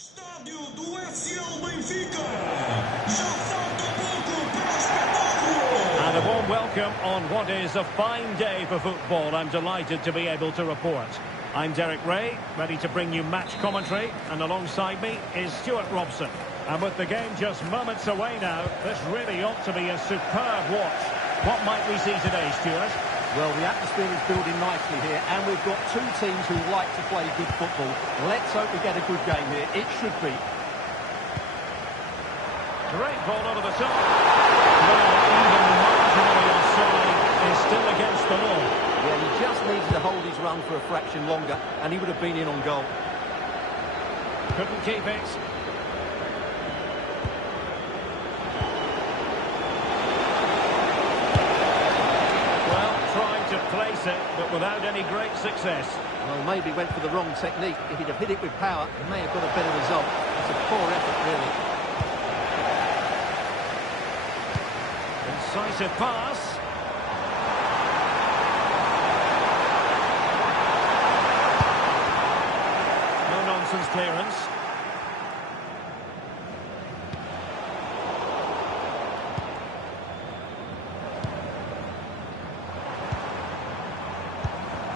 Estádio do SL Benfica. Já falta pouco para o espetáculo. And a warm welcome on what is a fine day for football. I'm delighted to be able to report. I'm Derek Ray, ready to bring you match commentary, and alongside me is Stuart Robson. And with the game just moments away now, this really ought to be a superb watch. What might we see today, Stuart? Well, the atmosphere is building nicely here, and we've got two teams who like to play good football. Let's hope we get a good game here. It should be. Great ball over the top. Well, even marginally offside is still against the law. Yeah, he just needed to hold his run for a fraction longer, and he would have been in on goal. Couldn't keep it. To place it, but without any great success. Well, maybe went for the wrong technique. If he'd have hit it with power, he may have got a better result. It's a poor effort, really. Incisive pass. No-nonsense clearance.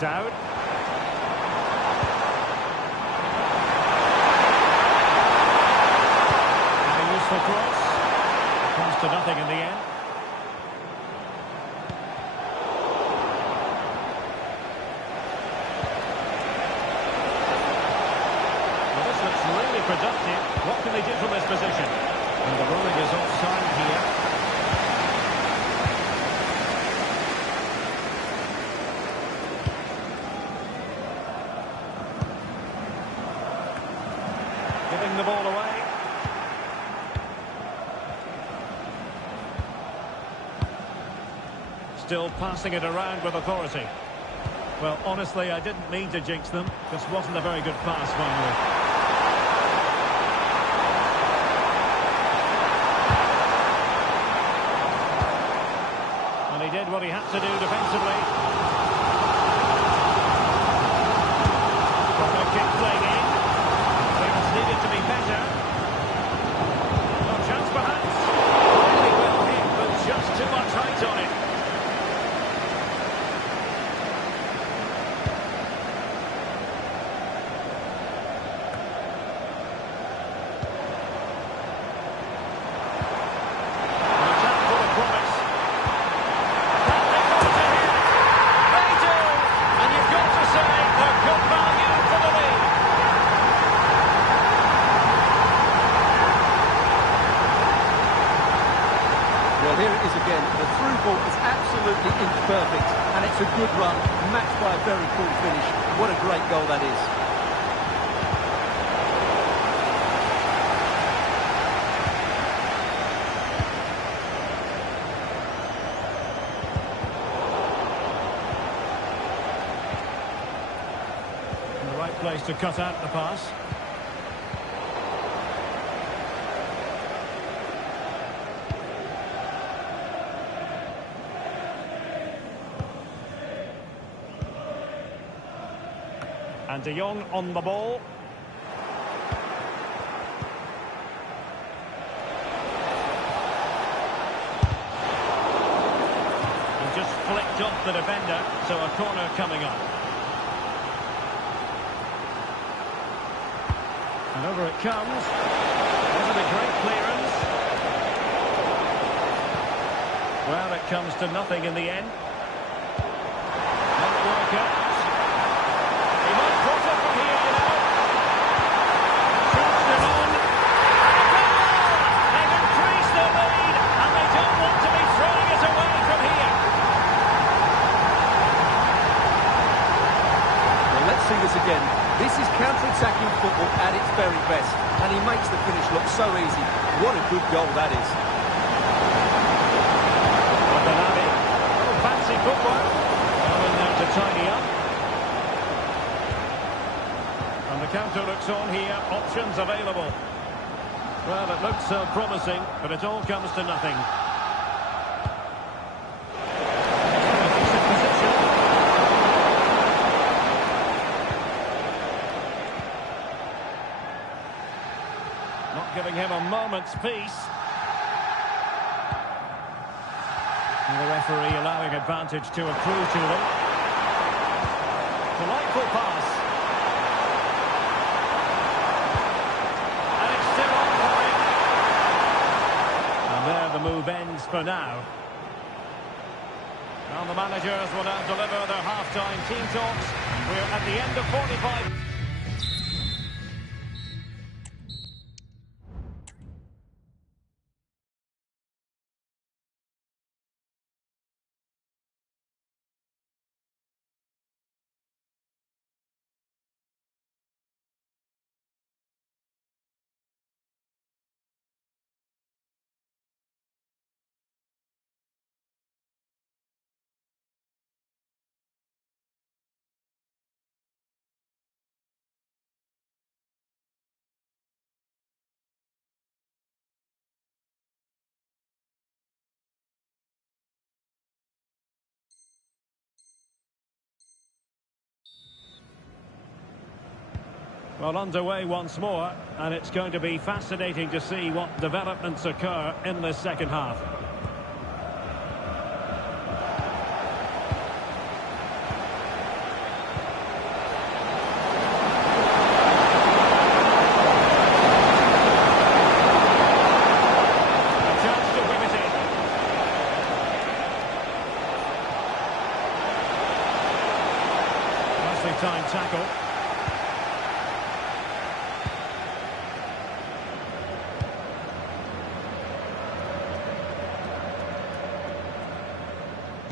Dowd. And a useful cross. Comes to nothing in the end. Well, this looks really productive. What can they do from this position? And the ruling is offside here. Giving the ball away. Still passing it around with authority. Well, honestly, I didn't mean to jinx them. This wasn't a very good pass, finally. And he did what he had to do defensively. Proper kick played in. Needed to be better. No chance perhaps. Really well hit, but just too much height on it. An attack full of promise. Can they go to him? They do! And you've got to say they're good value for the lead. Well, here it is again. The through ball is absolutely imperfect, and it's a good run, matched by a very cool finish. What a great goal that is. In the right place to cut out the pass. And De Jong on the ball. And just flicked off the defender, so a corner coming up. And over it comes. Wasn't a great clearance. Well, it comes to nothing in the end. Won't work out. See this again. This is counter-attacking football at its very best, and he makes the finish look so easy. What a good goal that is. Oh, fancy footwork. Well, in there to tidy up. And the counter looks on here. Options available. Well, it looks so promising, but it all comes to nothing. giving him a moment's peace. And the referee allowing advantage to accrue to them. Delightful pass. And it's still on for him. And there the move ends for now. And the managers will now deliver their half-time team talks. We're at the end of 45. Well, underway once more, and it's going to be fascinating to see what developments occur in this second half. A chance to whip it in. Nicely timed tackle.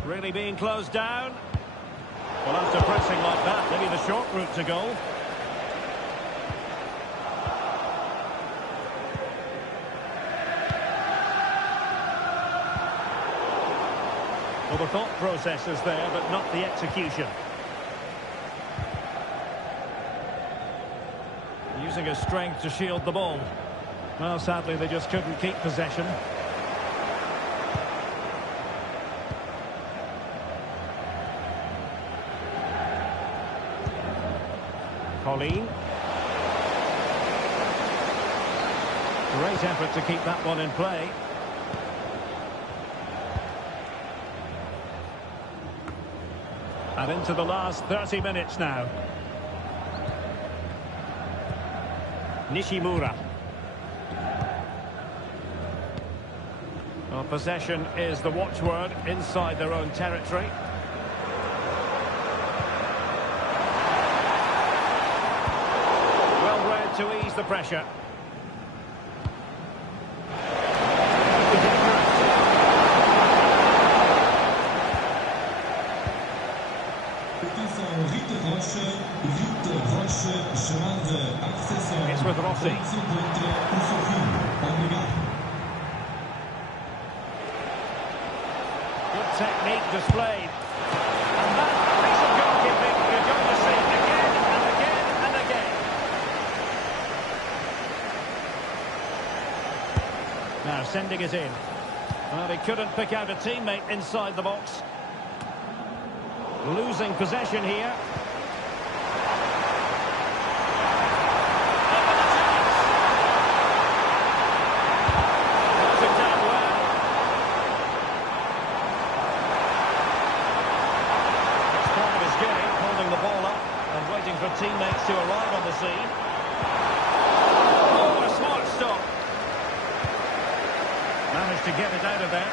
Really being closed down. Well, after pressing like that, maybe the short route to goal. Well, the thought process is there, but not the execution. Using his strength to shield the ball. Well, sadly, they just couldn't keep possession. Colleen. Great effort to keep that one in play. And into the last 30 minutes now. Nishimura. Well, possession is the watchword inside their own territory. To ease the pressure. It's with Rossi. Good technique displayed. And that's a piece of goalkeeping you're going to see again and again and again. Now sending it in. Well, he couldn't pick out a teammate inside the box. Losing possession here. Up with a chance. Throws it down well. It's part of his game, holding the ball up and waiting for teammates to arrive on the scene. Oh, a smart stop. Managed to get it out of there.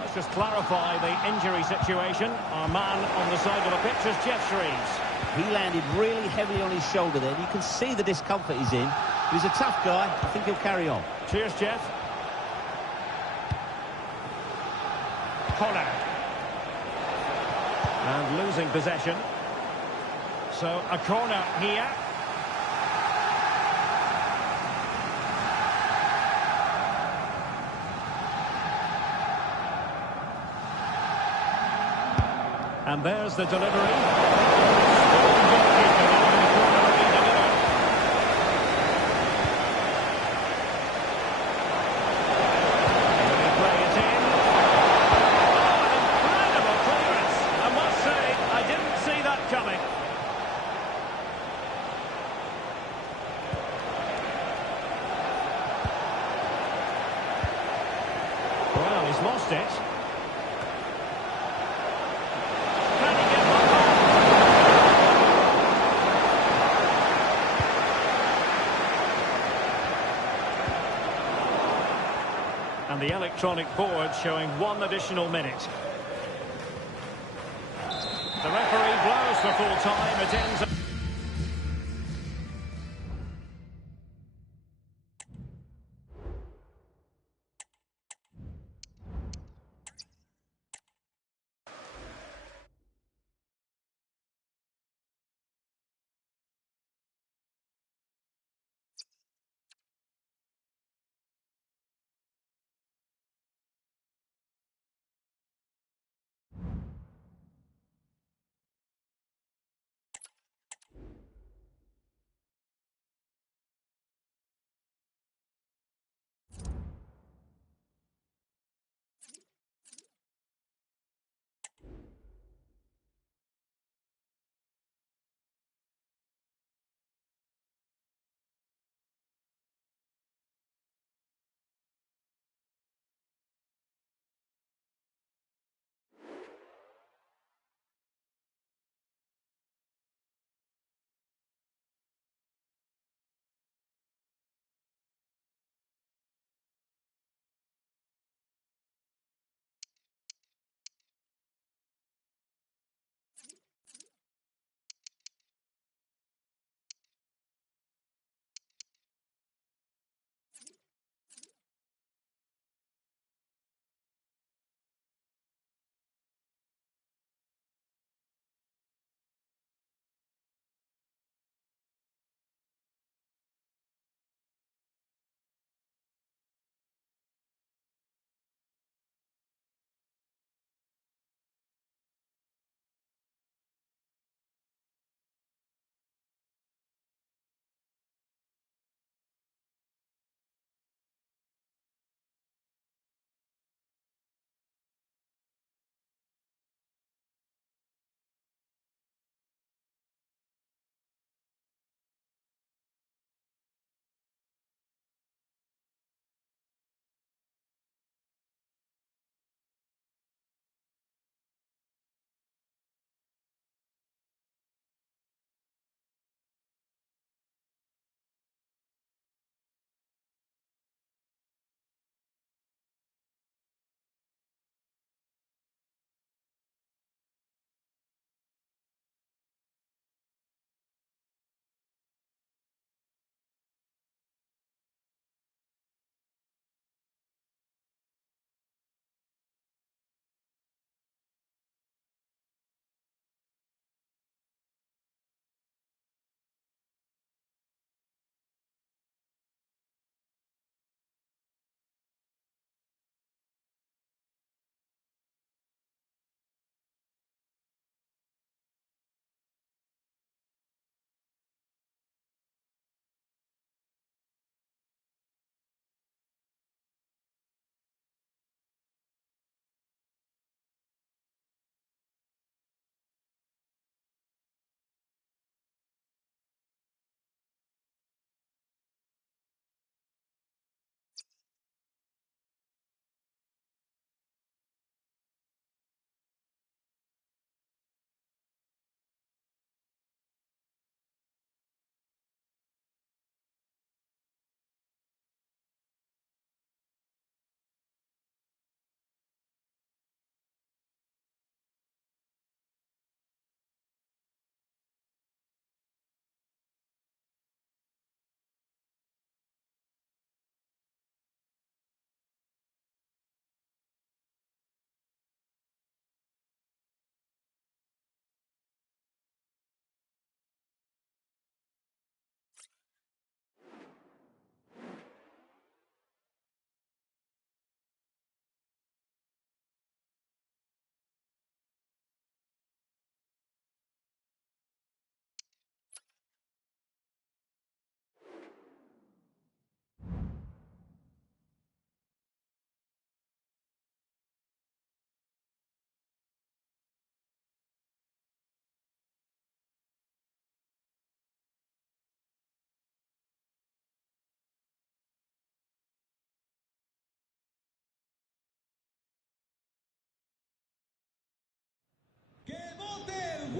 Let's just clarify the injury situation. Our man on the side of the pitch is Jeff Shreves. He landed really heavily on his shoulder there. You can see the discomfort he's in. He's a tough guy. I think he'll carry on. Cheers, Jeff. Corner. And losing possession. So a corner here. And there's the delivery. lost it. Can he get one back? And the electronic board showing 1 additional minute. The referee blows for full time. It ends.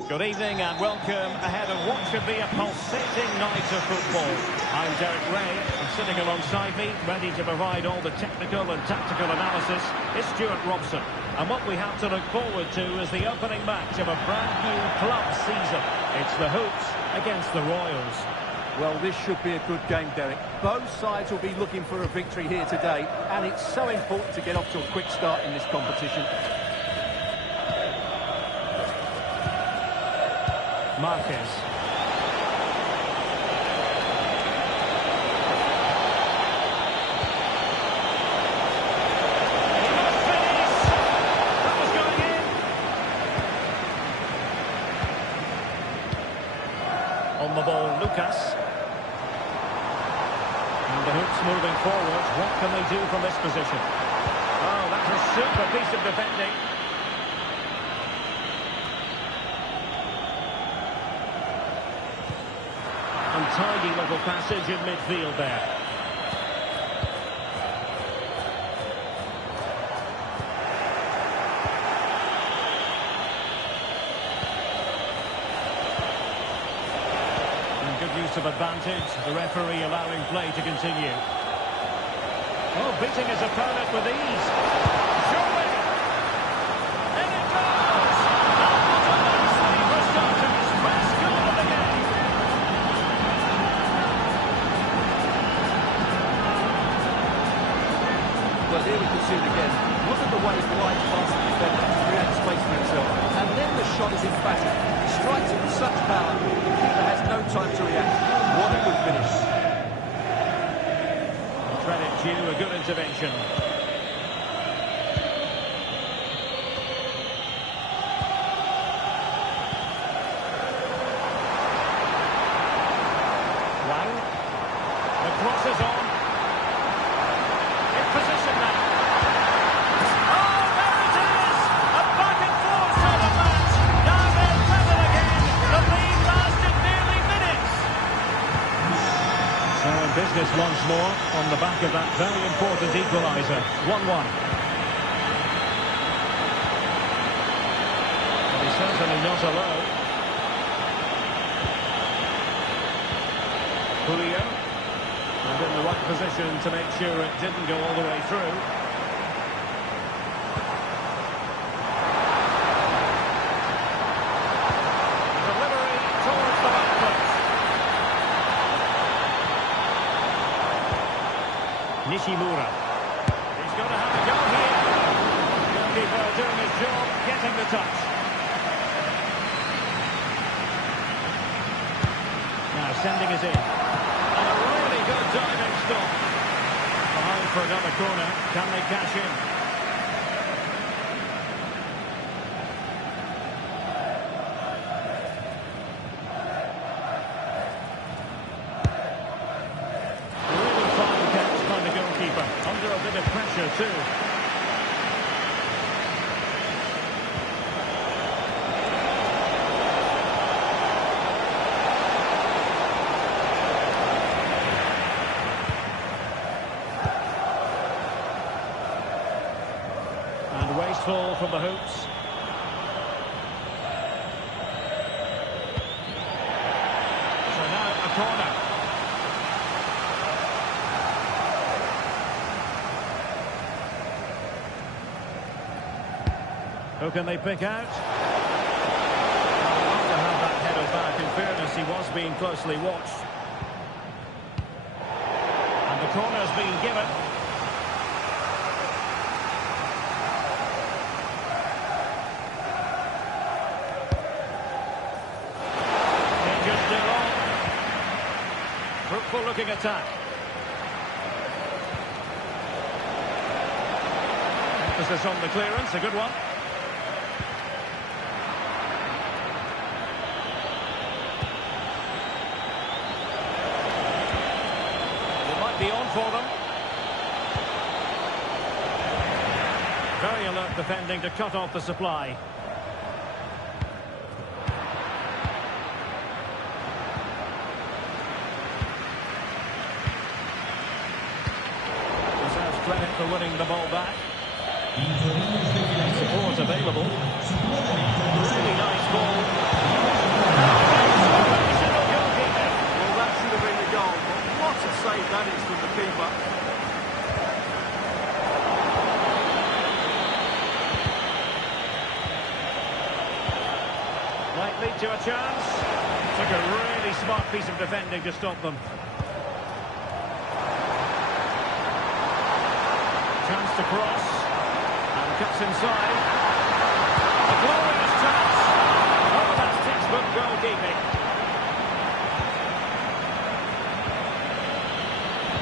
Good evening and welcome ahead of what should be a pulsating night of football. I'm Derek Ray, and sitting alongside me, ready to provide all the technical and tactical analysis, is Stuart Robson. And what we have to look forward to is the opening match of a brand new club season. It's the Hoops against the Royals. Well, this should be a good game, Derek. Both sides will be looking for a victory here today, and it's so important to get off to a quick start in this competition. Marquez. On the ball, Lucas. And the Hoops moving forward. What can they do from this position? Oh, that's a super piece of defending. Untidy little passage in midfield there. Good use of advantage, the referee allowing play to continue. Oh, beating his opponent with ease. Surely! And it goes! And what a nice lead for starters. First goal of the game. Well, here we can see it again. Look at the way he glides past the defender to create space for himself. And then the shot is emphatic. He strikes it with such power. The keeper has no time to react. What a good finish. Credit due, a good intervention. Wang. The cross is on. In position now. Oh, there it is! A back and forth sort of match. Now they're level again. The lead lasted nearly minutes. So in business once more on the back of that very important equaliser. 1-1. But he's certainly not alone. Julio. And in the right position to make sure it didn't go all the way through. Delivery towards the back post. Nishimura. He's going to have a go here. Goalkeeper doing his job, getting the touch. Now sending us in. And a really good diving stop. Behind for another corner. Can they cash in? Really fine catch by the goalkeeper. Under a bit of pressure too. And wasteful from the Hoops. So now a corner. Who can they pick out? Well, not to have that header back. In fairness, he was being closely watched. And the corner's being given. Fruitful looking attack. Emphasis on the clearance, a good one. It might be on for them. Very alert defending to cut off the supply. Credit for winning the ball back. Support available. Really nice ball. chance. Took a really smart piece of defending to stop them. Chance to cross. And cuts inside. A glorious chance. Oh, that's textbook goalkeeping.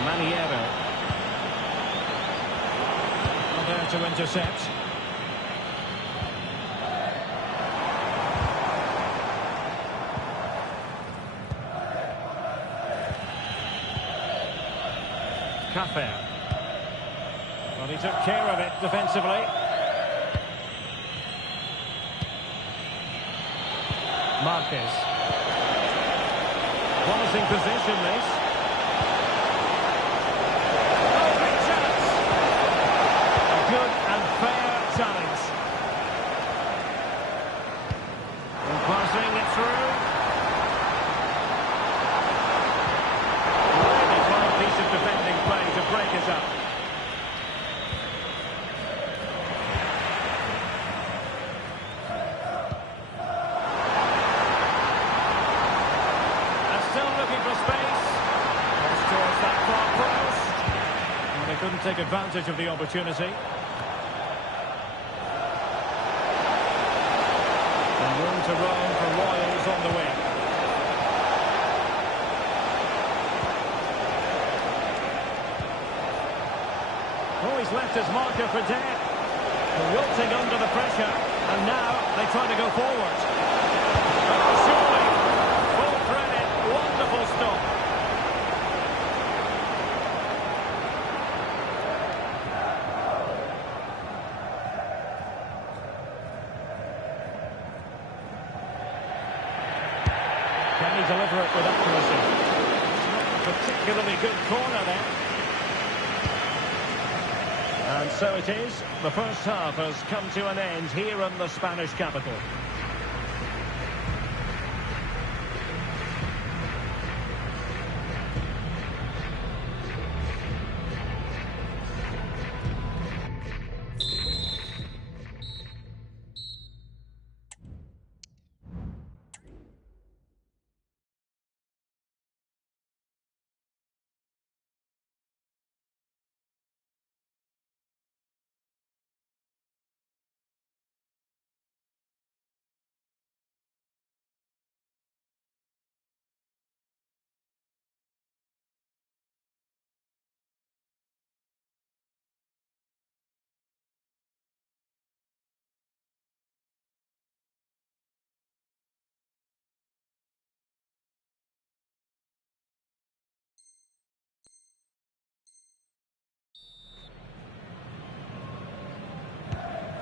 Maniero. Not there to intercept. Cafe. Well, he took care of it defensively. Marquez. Promising position, this. Oh, big chance. A good and fair challenge. And passing it through. Really fine piece of defending play to break it up. Couldn't take advantage of the opportunity. And room to roam for Royals on the wing. Oh, he's left his marker for dead. Wilting under the pressure. And now they try to go forward. Oh, surely. Full credit. Wonderful stop. Can he deliver it with accuracy? It's not a particularly good corner there. And so it is. The first half has come to an end here in the Spanish capital.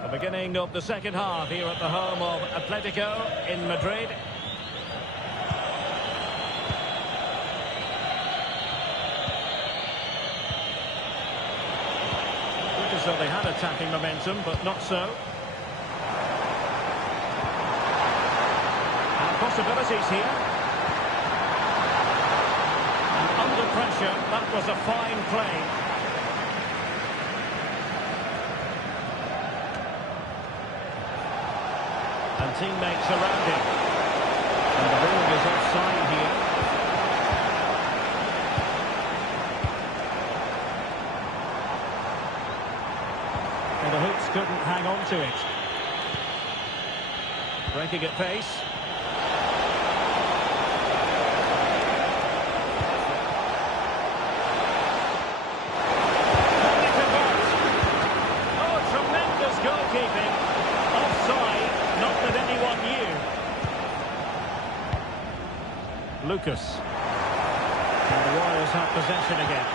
The beginning of the second half here at the home of Atletico in Madrid. Looked as though they had attacking momentum, but not so. And possibilities here. And under pressure, that was a fine play. And teammates around him. And the ball is offside here. And the Hoops couldn't hang on to it. Breaking at pace. And they convert. Oh, tremendous goalkeeping. Offside. Not that anyone knew. Lucas. And the Royals have possession again.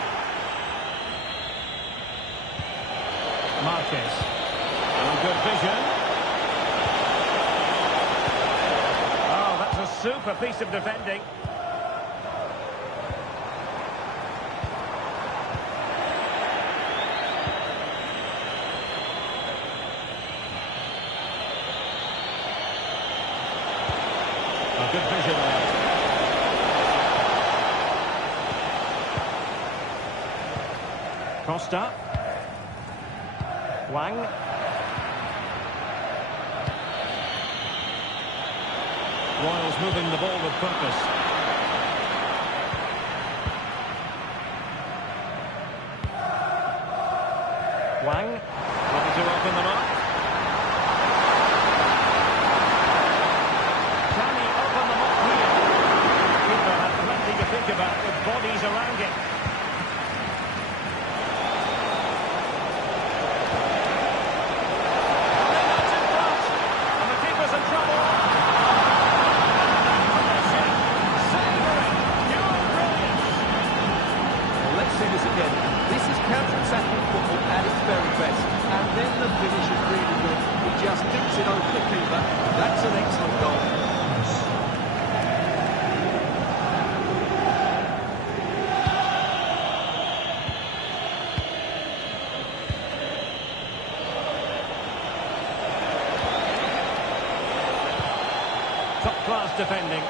Marquez. And good vision. Oh, that's a super piece of defending. Good vision there. Costa. Wang. Royals moving the ball with purpose. Wang, trying to open them up. Can he open them up here? The keeper had plenty to think about with bodies around him. And the keeper's in trouble. Well, let's see this again. This is counter-attacking football at its very best. And then the finish is really good. He just dinks it over the keeper. That's an excellent goal. Top-class defending.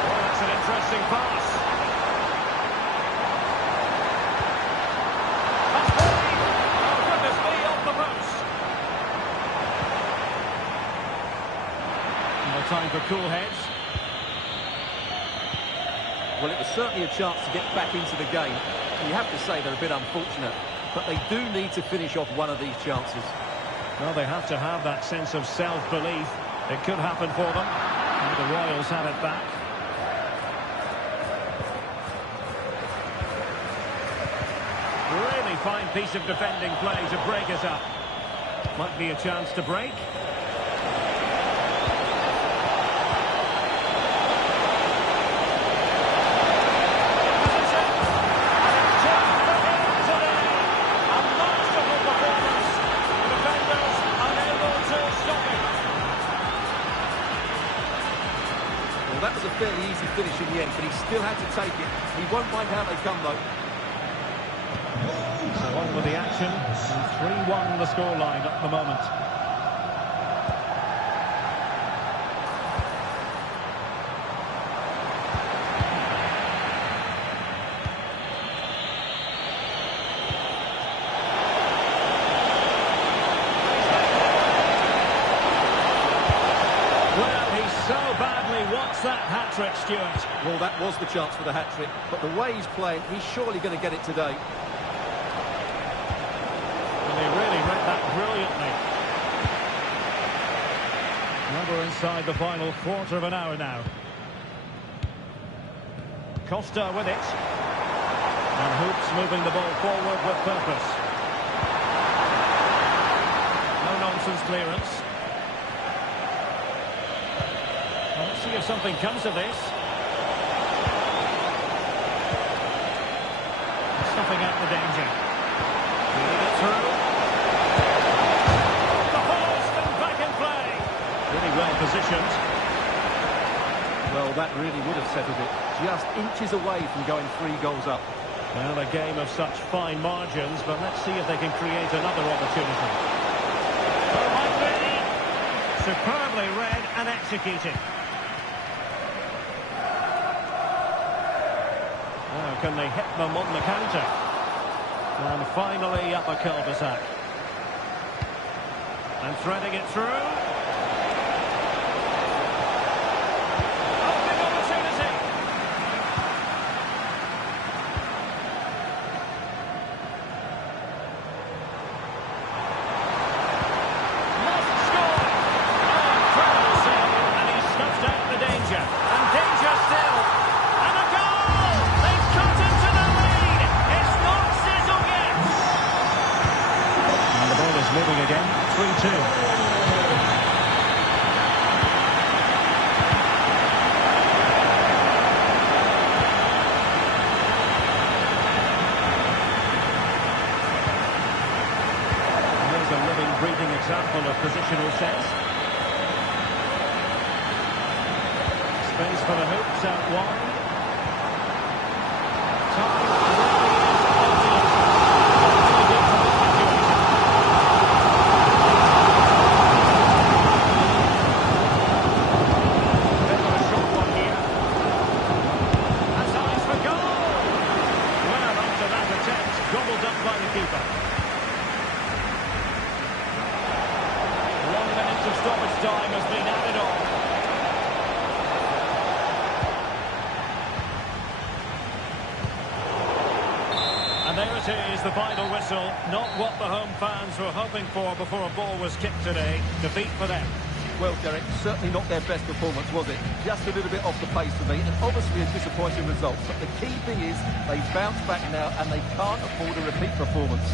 Oh, that's an interesting pass. That's brilliant. Oh, goodness me, off the post. No time for cool heads. Well, it was certainly a chance to get back into the game. You have to say they're a bit unfortunate, but they do need to finish off one of these chances. Well, they have to have that sense of self-belief. It could happen for them. And the Royals have it back. Really fine piece of defending play to break us up. Might be a chance to break. Well, that was a fairly easy finish in the end, but he still had to take it. He won't mind how they come, though. So on with the action, and 3-1 the scoreline at the moment. Well, he so badly wants that hat-trick, Stuart. Well, that was the chance for the hat-trick, but the way he's playing, he's surely going to get it today. And he really read that brilliantly. Now we're inside the final quarter of an hour now. Costa with it. And Hoops moving the ball forward with purpose. No-nonsense clearance. Well, let's see if something comes of this. Stuffing out the danger. Leading it through. The post and back in play. Really well positioned. Well, that really would have settled it. Just inches away from going 3 goals up. Well, a game of such fine margins, but let's see if they can create another opportunity. Oh, might be. Superbly read and executed. Now, can they hit them on the counter? And finally up a cul-de-sac. And threading it through. Oh, big opportunity. Must score. Oh, incredible save. And he snuffed out the danger. And danger still. And a goal! They've cut into the lead. It's not sizzled yet. And the ball is moving again. 3-2. Here's a living, breathing example of positional sense. Space for the Hoops out wide. Time really is of the They've got a short one here. That's eyes for goal. Well, after that attempt, gobbled up by the keeper. 1-0 And there it is, the final whistle. Not what the home fans were hoping for before a ball was kicked today. Defeat for them. Well, Derek, certainly not their best performance, was it? Just a little bit off the pace for me, and obviously a disappointing result. But the key thing is they bounce back now, and they can't afford a repeat performance.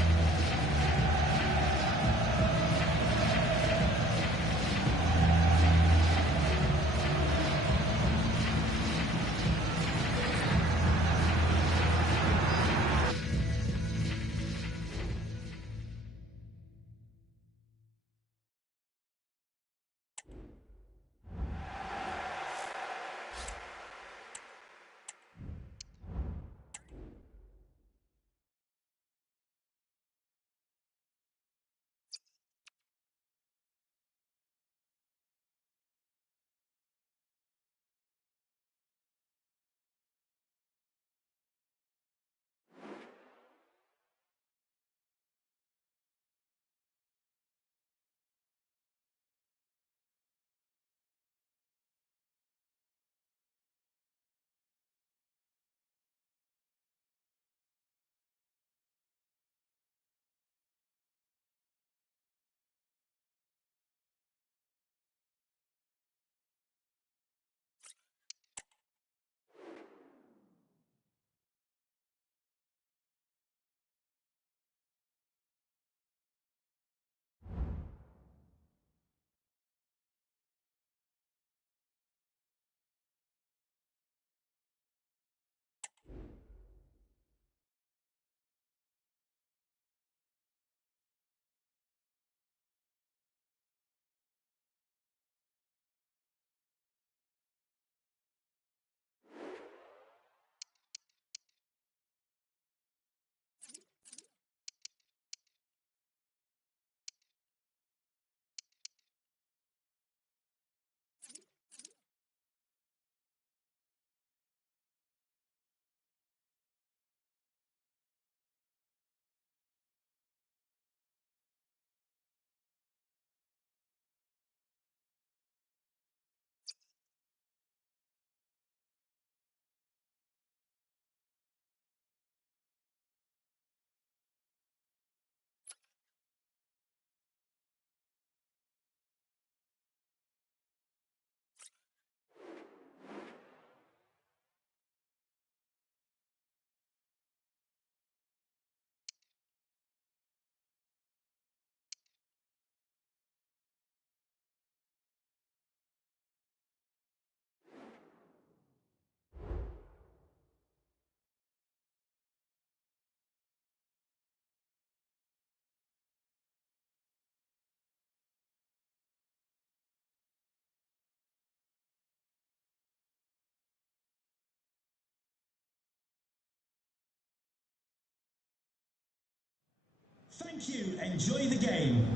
Thank you. Enjoy the game.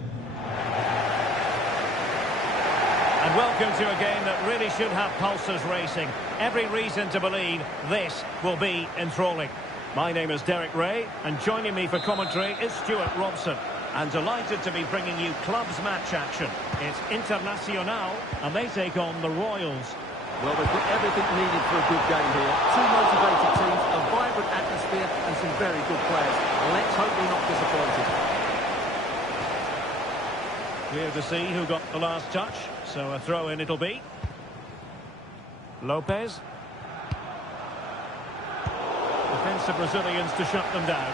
And welcome to a game that really should have pulses racing. Every reason to believe this will be enthralling. My name is Derek Ray, and joining me for commentary is Stuart Robson. And delighted to be bringing you clubs match action. It's Internacional, and they take on the Royals. Well, they've got everything needed for a good game here. Two motivated teams, a vibrant atmosphere, and some very good players. Let's hope we're not disappointed. Clear to see who got the last touch, so a throw-in it'll be. Lopez. Defensive Brazilians to shut them down.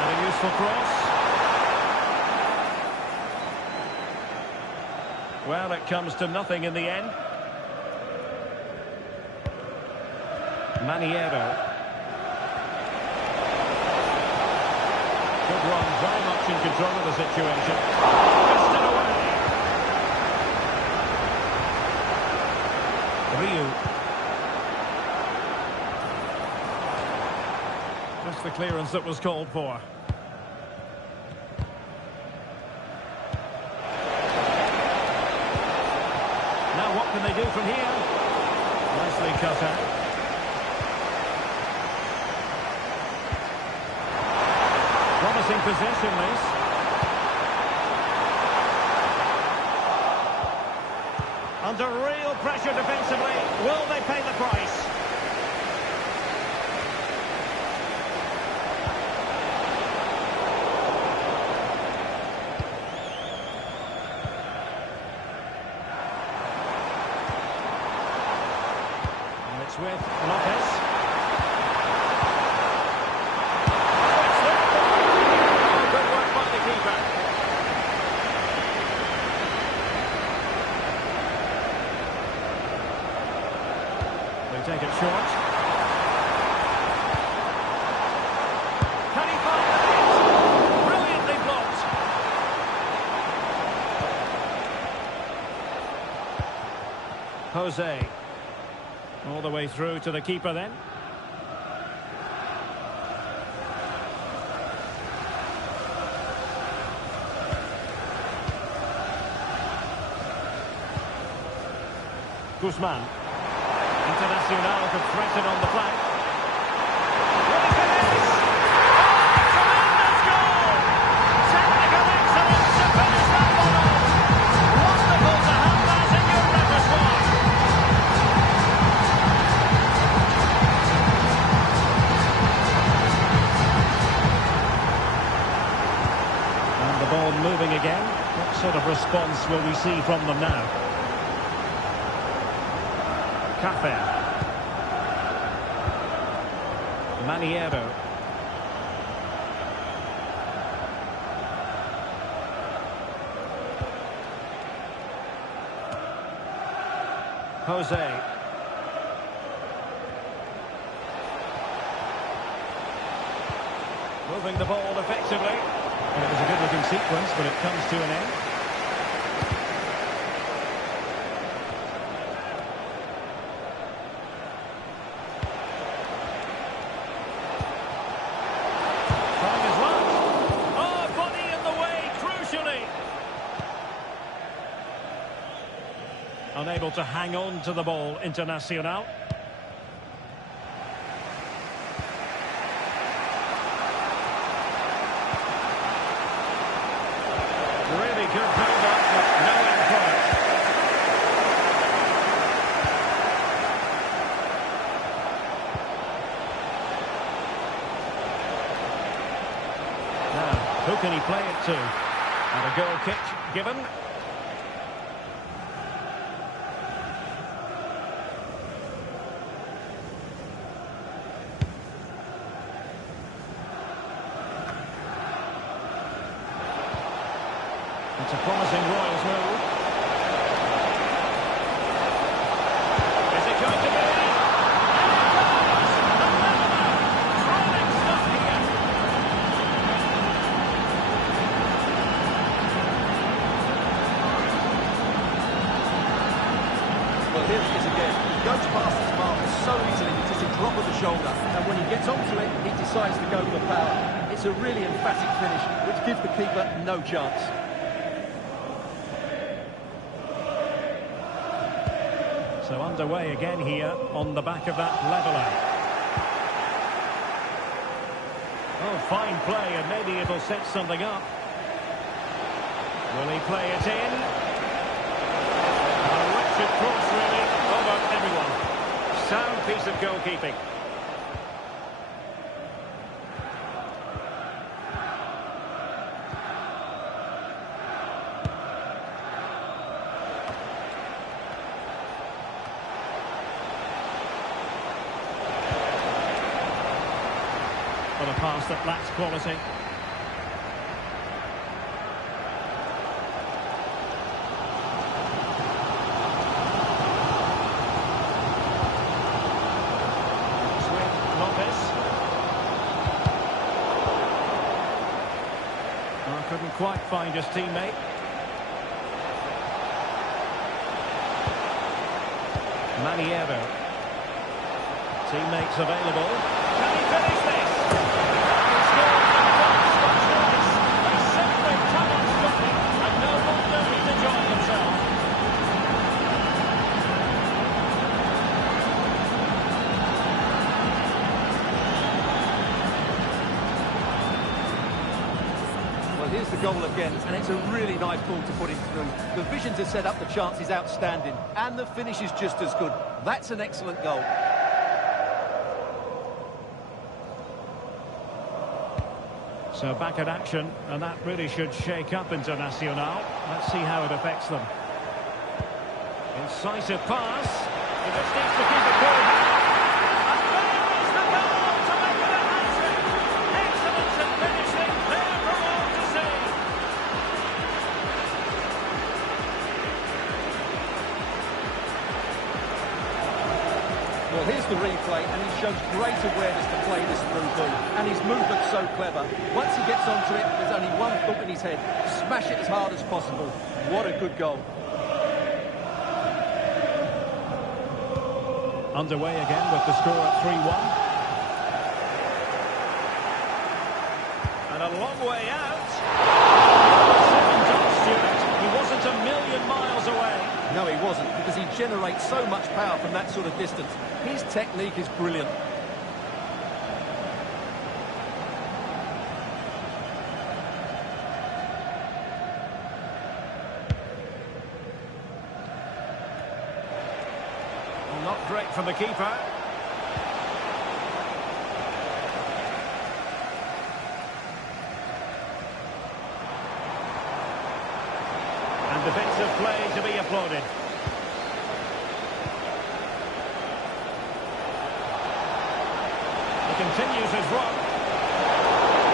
And a useful cross. Well, it comes to nothing in the end. Maniero. Good run, very much in control of the situation. Fisted away. Ryu. Just the clearance that was called for. Now what can they do from here? Nicely cut out. Promising possession, this. Under real pressure defensively. Will they pay the price? And it's with Lopez. Good work by the keeper. They take it short. Can he find the net? Brilliantly blocked. Jose. All the way through to the keeper then. Guzman. Internacional could threaten on the flank. Will he finish? Oh, tremendous goal! Technical excellence to finish that one off. Wonderful to have that in your repertoire. And the ball moving again. What sort of response will we see from them now? Cafe. Maniero. Jose. Moving the ball effectively. And it was a good-looking sequence, but it comes to an end. Unable to hang on to the ball, Internacional. Really good build-up, but no end product. Now, who can he play it to? And a goal kick given. It's a promising Royals move. Is it going to be? And it does! The leveller! Thrilling stuff here. Well, here he is again. He goes past his marker so easily with just a drop of the shoulder. And when he gets onto it, he decides to go for power. It's a really emphatic finish, which gives the keeper no chance. So underway again here on the back of that leveller. Oh, fine play, and maybe it'll set something up. Will he play it in? A wretched cross, really, over everyone. Sound piece of goalkeeping. But a pass that lacks quality. It's with Lopez. Oh, couldn't quite find his teammate. Maniero. Teammates available. Can he finish this? Well, here's the goal again, and it's a really nice ball to put him through. The vision to set up the chance is outstanding, and the finish is just as good. That's an excellent goal. So back in action, and that really should shake up Internacional. Let's see how it affects them. Incisive pass. He just needs to keep it cool. And there is the goal to make it a hat-trick. Excellence in finishing, there for all to see. Well, here's the replay, and he shows great awareness to play this through ball. And his movement's so clever. Once he gets onto it, there's only one thought in his head. Smash it as hard as possible. What a good goal. Underway again with the score at 3-1. And a long way out. 7 Stuart. He wasn't a million miles away. No, he wasn't, because he generates so much power from that sort of distance. His technique is brilliant. Not great from the keeper. And defensive play to be applauded. He continues his run.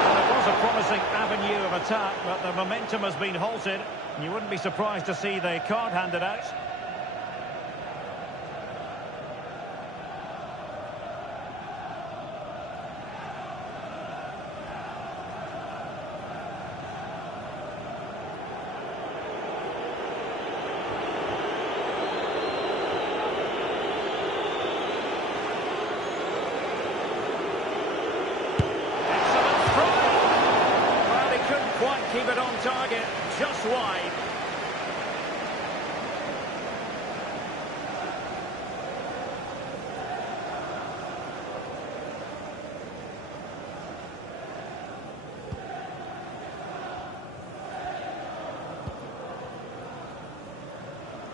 And it was a promising avenue of attack, but the momentum has been halted. You wouldn't be surprised to see the card handed out. Keep it on target, just wide.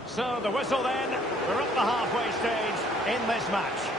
So the whistle then, we're at the halfway stage in this match.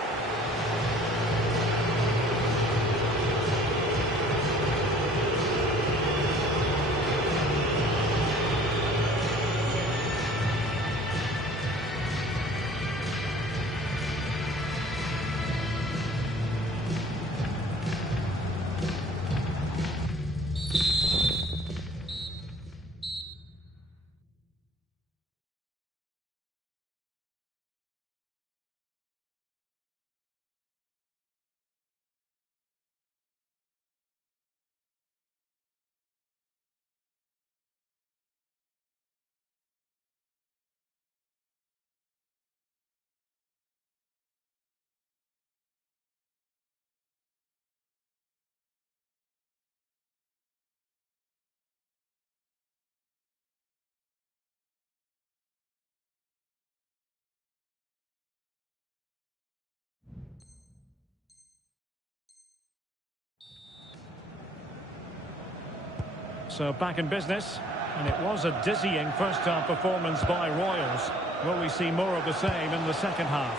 So back in business, and it was a dizzying first-half performance by Royals. Will we see more of the same in the second half?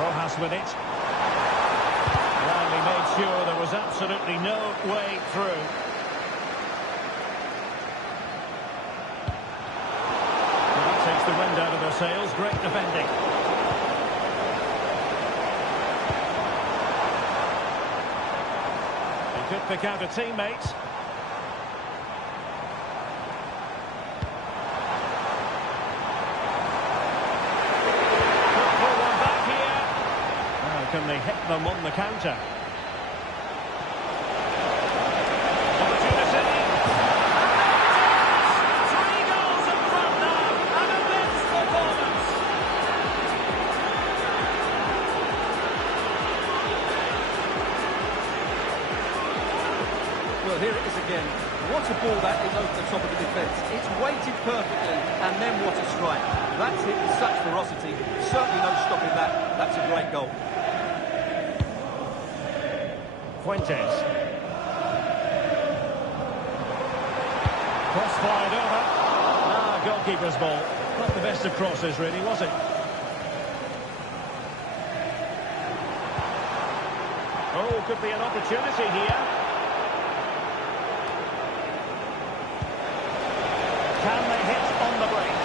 Rojas with it. Well, he made sure there was absolutely no way through. Takes the wind out of their sails. Great defending. He could pick out a teammate. Could pull one back here. Now, can they hit them on the counter? Well, here it is again. What a ball that is over the top of the defence. It's weighted perfectly, and then what a strike. That's hit with such ferocity. certainly no stopping that. That's a great goal. Fuentes. Cross fired over. Ah, goalkeeper's ball. Not the best of crosses, really, was it? Oh, could be an opportunity here. Can they hit on the break?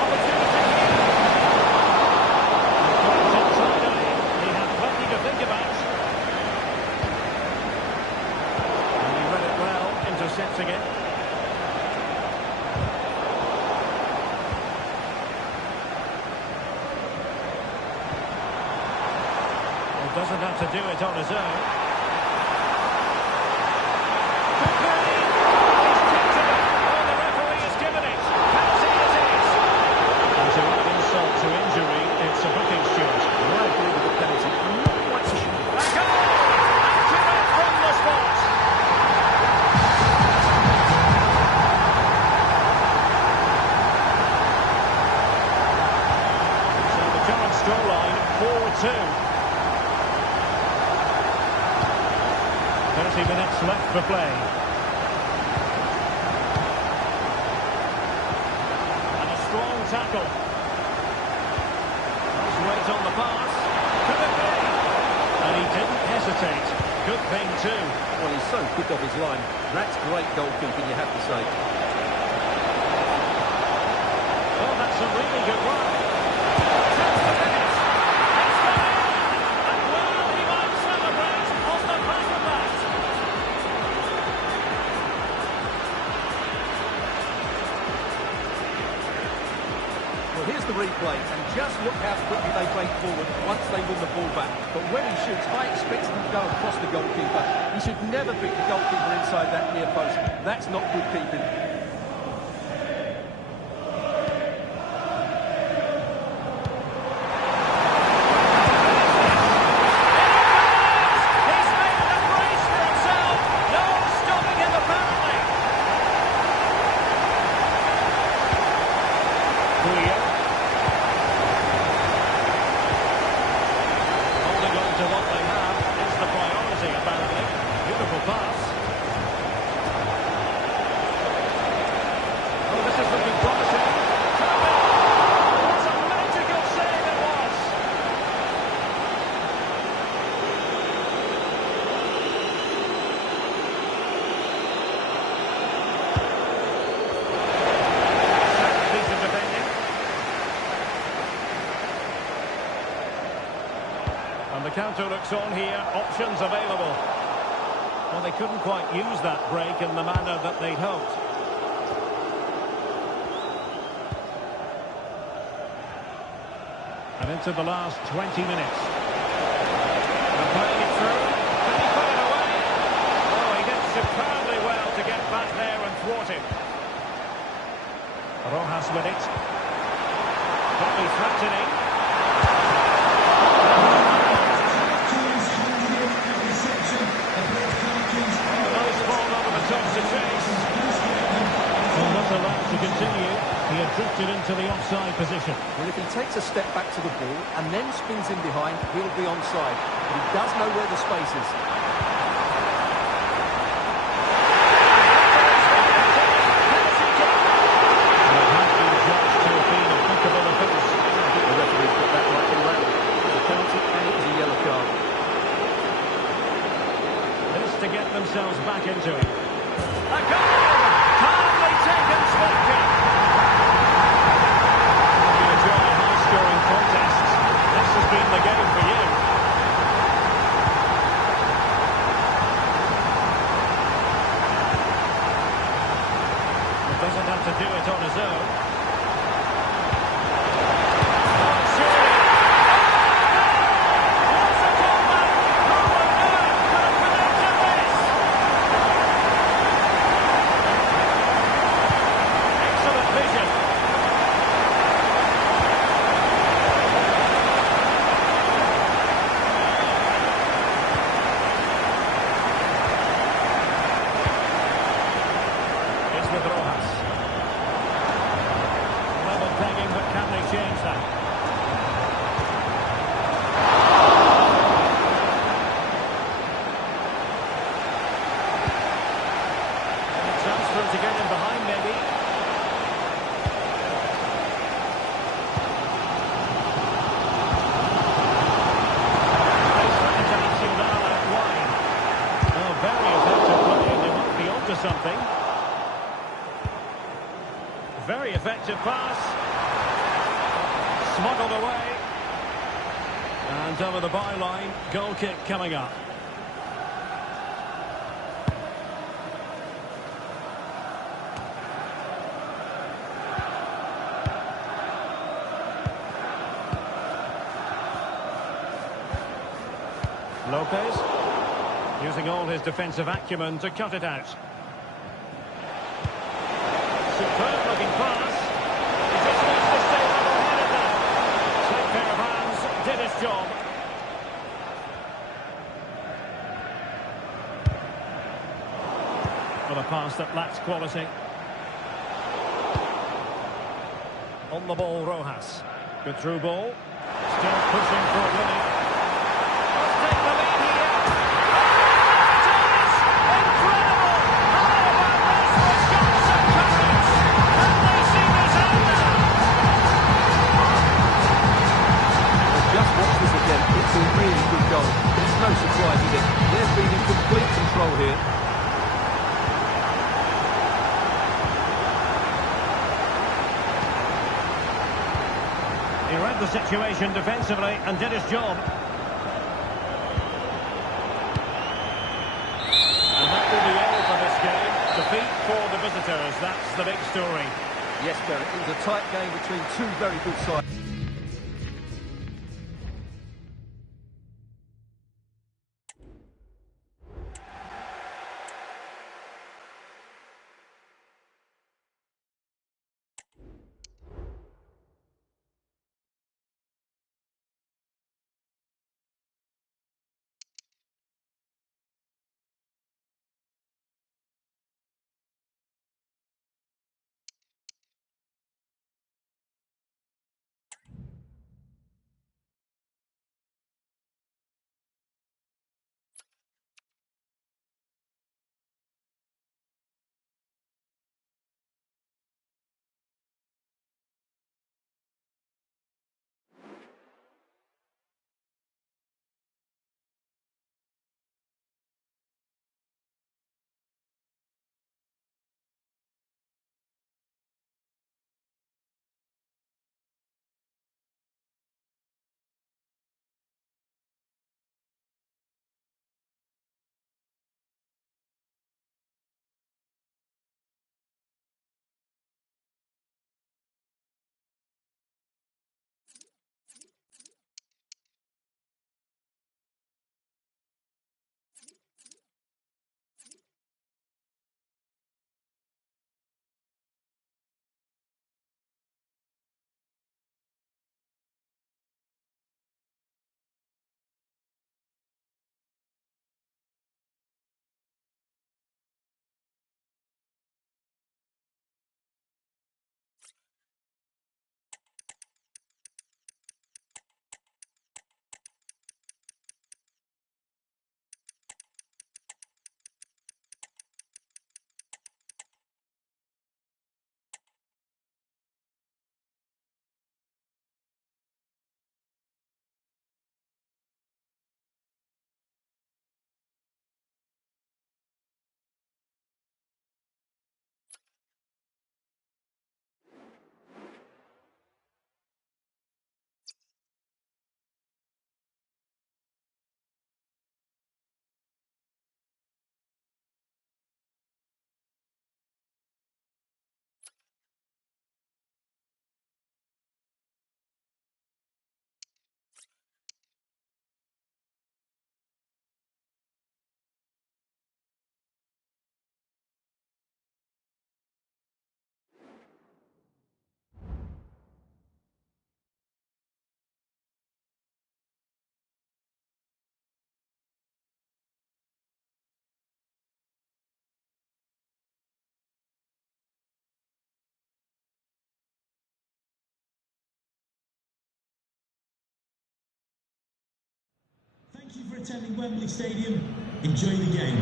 Opportunity here. Quite inside area. He had plenty to think about. And he read it well, intercepting it. Doesn't have to do it on his own. Could be. He's kicked it. Oh, the referee has given it. Penalty it is. And to add insult to injury, it's a booking, Stuart. I agree with the penalty. I'm not quite so sure. A goal! Accurate from the spot. So the current scoreline, 4-2. 30 minutes left for play. And a strong tackle. Nice weight on the pass. Could it be? And he didn't hesitate. Good thing too. Well, he's so quick off his line. That's great goalkeeping, you have to say. Oh, that's a really good one. Chance to finish. It's gone in. And well, he might celebrate on the back of that. Well, here's the replay, and just look how quickly they break forward once they win the ball back. But when he shoots, I expect him to go across the goalkeeper. He should never beat the goalkeeper inside that near post. That's not good keeping. He's made a brace for himself. No stopping him, apparently. Julio. Holding on to what they have is the priority, apparently. Beautiful pass. Oh, this is looking promising. What a magical save it was. Second piece of defending. And the counter looks on here. Options available. Well, they couldn't quite use that break in the manner that they'd hoped. And into the last 20 minutes. They're playing it through. Can he put it away? Oh, he did superbly well to get back there and thwart him. Rojas with it. Could be threatening. Nice ball over the top to Chase. Well, not allowed to continue. He had drifted into the offside position. Well, if he takes a step back to the ball and then spins in behind, he'll be onside. But he does know where the space is. And it has been judged to have been a bookable offence. The referee's got that right all round. It's a penalty and it was a yellow card. This to get themselves back into it. A goal! Hardly taken, Smoking. You enjoy high-scoring contests. This has been the game for you. change that. Chance for him to get in behind, maybe. Internacional out wide. Oh, very effective play, and they might be onto something. Very effective pass. Smuggled away. And over the byline, goal kick coming up. Lopez, using all his defensive acumen to cut it out. Superb looking pass. He just needs to stay level-headed now. Slick pair of hands, did his job. For a pass that lacks quality. On the ball, Rojas. Good through ball. Still pushing for a winning. Let's take the lead here. It is incredible! How about this? It's got some courage. Can they see this out now? Just watch this again. It's a really good goal. It's no surprise, is it? They've been in complete control here. He read the situation defensively and did his job. And that will be all for this game. Defeat for the visitors. That's the big story. Yes, Derek, it was a tight game between two very good sides. Thank you for attending Wembley Stadium. Enjoy the game.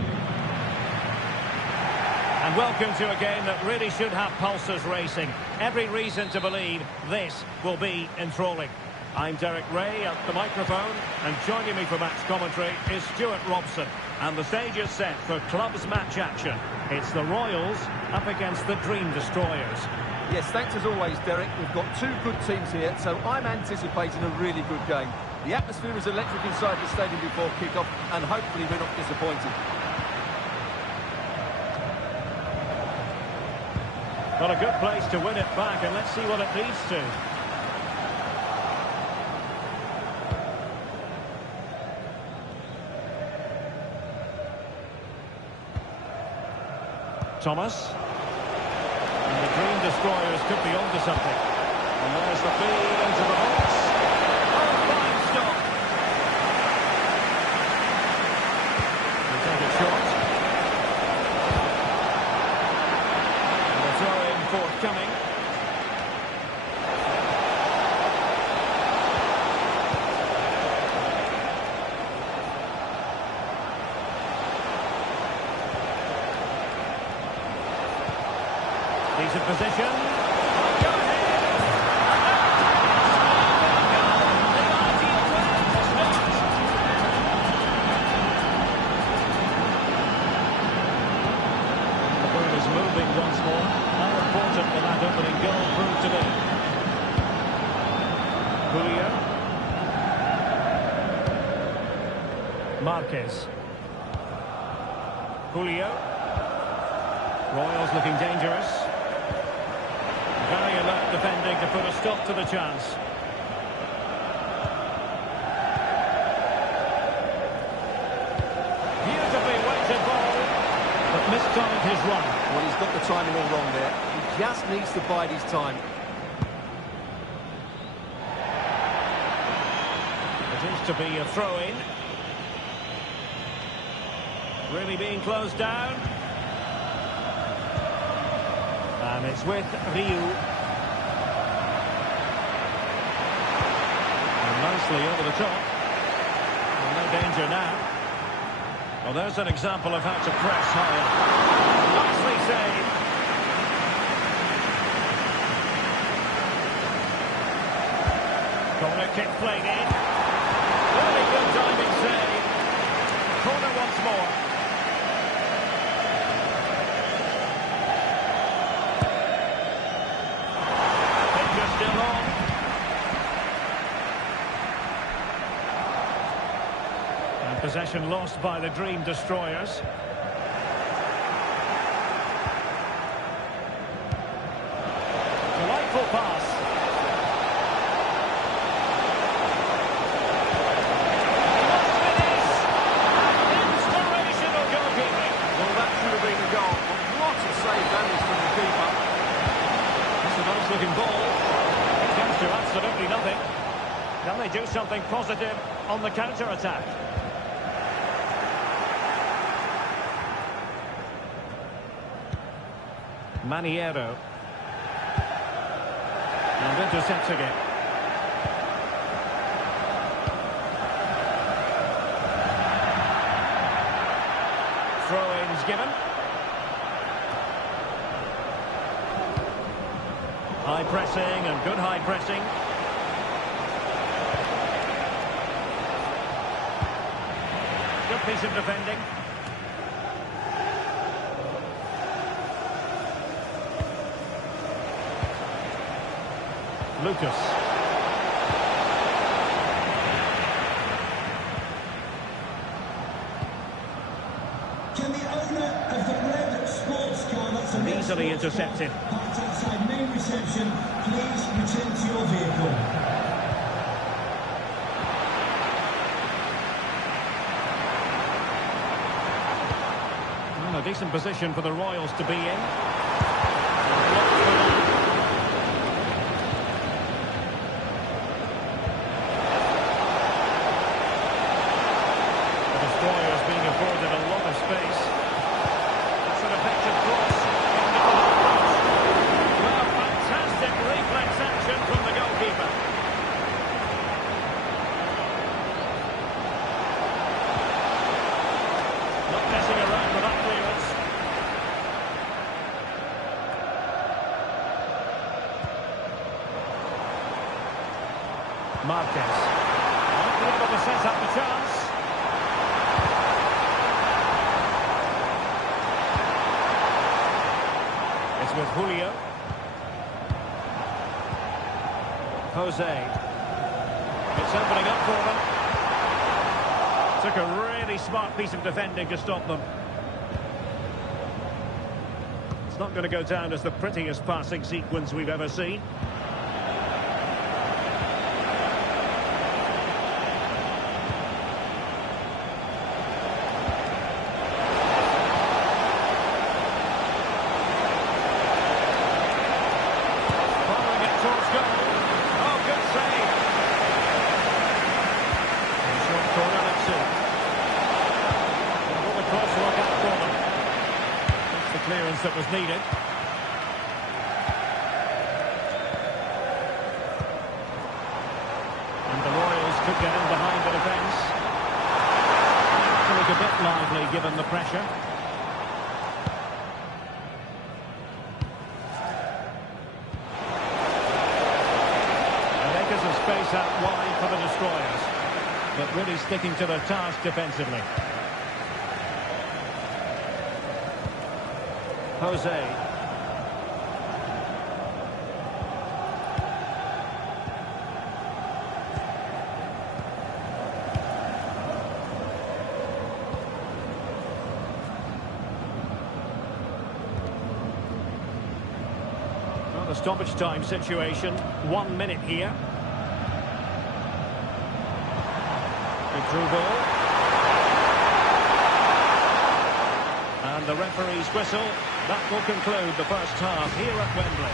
And welcome to a game that really should have pulses racing. Every reason to believe this will be enthralling. I'm Derek Ray at the microphone, and joining me for match commentary is Stuart Robson. And the stage is set for clubs match action. It's the Royals up against the Dream Destroyers. Yes, thanks as always, Derek. We've got two good teams here, so I'm anticipating a really good game. The atmosphere is electric inside the stadium before kick-off, and hopefully we're not disappointed. Got a good place to win it back, and let's see what it leads to. Thomas. And the Dream Destroyers could be onto something. And there's the feed into the box. Oh, fine stop. They take it short. And the throw-in forthcoming. Decent position. Go ahead. The ideal way to start. The ball is moving once more. How important will that opening goal prove to be? Julio. Marquez. Julio. Royals looking dangerous. Very alert defending to put a stop to the chance. Beautifully weighted ball, but mistimed his run. Well, he's got the timing all wrong there. He just needs to bide his time. It is to be a throw-in. Really being closed down. And it's with Ryu. And nicely over the top. And no danger now. Well, there's an example of how to press higher. Nicely saved. Corner kick played in. Really good timing save. Corner once more. Still on. And possession lost by the Dream Destroyers. Delightful pass. Must finish. Inspirational goalkeeping. Well, that should have been a goal. But what a save that is from the keeper. It's a nice looking ball. Comes to absolutely nothing. Can they do something positive on the counter-attack? Maniero. And intercepts again. Throw-ins given. High pressing and good high pressing. Good piece of defending. Lucas. Can the owner of the red sports car that's a red Easily sports car intercepted. parked outside main reception, please return to your vehicle. Well, a decent position for the Royals to be in. The Destroyers being afforded a lot of space. That's an effective cross. Well, fantastic reflex action from the goalkeeper. Marquez. Might be able to set up the chance. It's with Julio. Jose. It's opening up for them. Took a really smart piece of defending to stop them. It's not going to go down as the prettiest passing sequence we've ever seen. Following it towards goal. Oh, good save. Short corner, let's see. Well, the cross will look out for them. That's the clearance that was needed. And the Royals could get in behind the defence. To look a bit lively given the pressure. And acres of space out wide for the destroyers. But really sticking to their task defensively. Jose. Well, the stoppage time situation, 1 minute here. Through ball. And the referee's whistle. That will conclude the first half here at Wembley.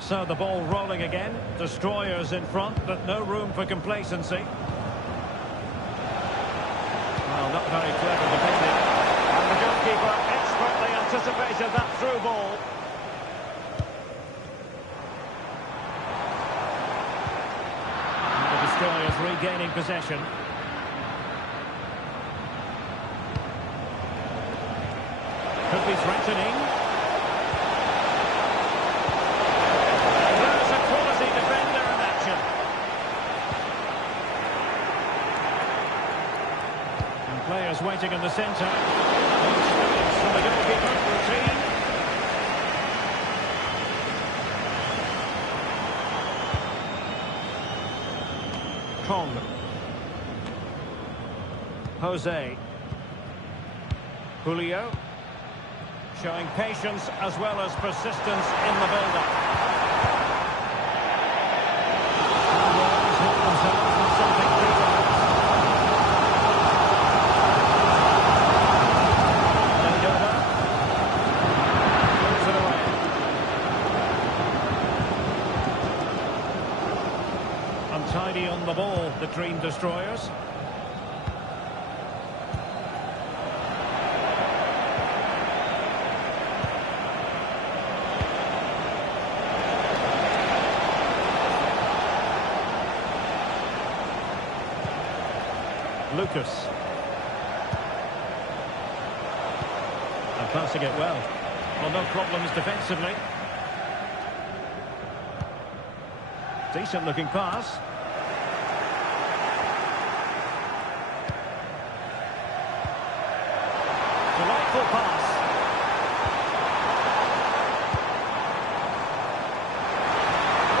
So the ball rolling again. Destroyers in front, but no room for complacency. Well, not very clever defending. And the goalkeeper expertly anticipated that through ball. And the destroyers regaining possession. Could be threatening. Players waiting in the centre. Experience from the goalkeeper. Routine. Kong. Jose. Julio. Showing patience as well as persistence in the build-up. And Royals help themselves with something bigger. Untidy on the ball, the Dream Destroyers. Lucas. And passing it well. Well, no problems defensively. Decent looking pass. Delightful pass.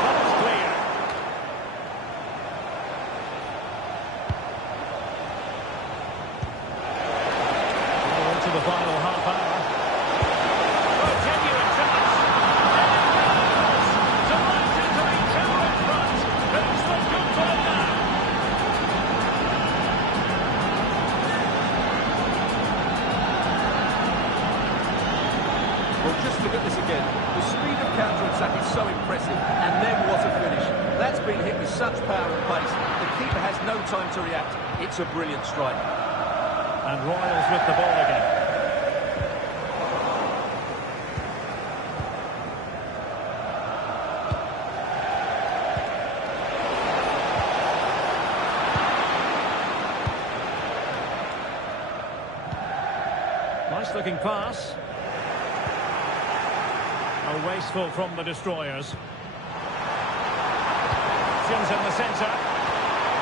That is clear. Into the final half hour. Oh, genuine Just look at this again. The speed of counter-attack is so impressive, and then what a finish. That's been hit with such power and pace. The keeper has no time to react. It's a brilliant strike. And Royals with the ball again. Nice looking pass. Oh, wasteful from the destroyers. Options in the centre.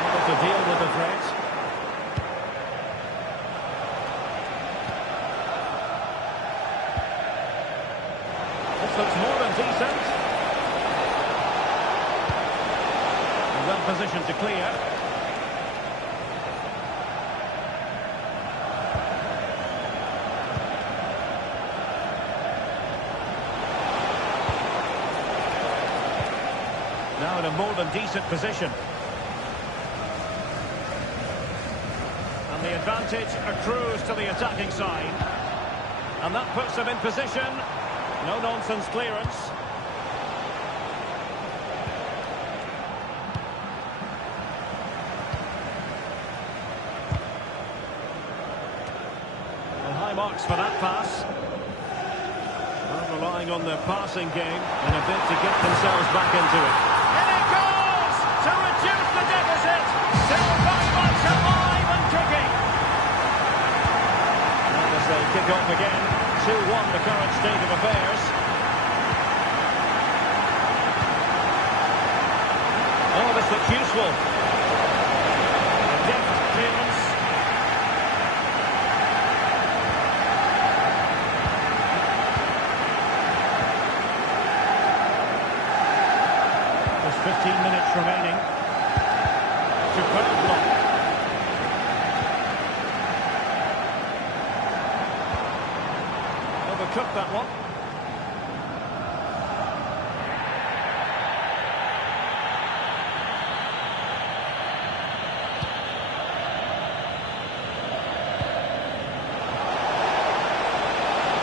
Able to deal with the threat. This looks more than decent. Well positioned to clear. Now in a more than decent position. And the advantage accrues to the attacking side. And that puts them in position. No-nonsense clearance. Well, high marks for that pass. Well, relying on their passing game in a bid to get themselves back into it. To reduce the deficit, still very much alive and kicking. And as they kick off again, 2-1 the current state of affairs. Oh, this looks useful. A deft clearance. There's 15 minutes remaining. Superb block. Overcooked that one.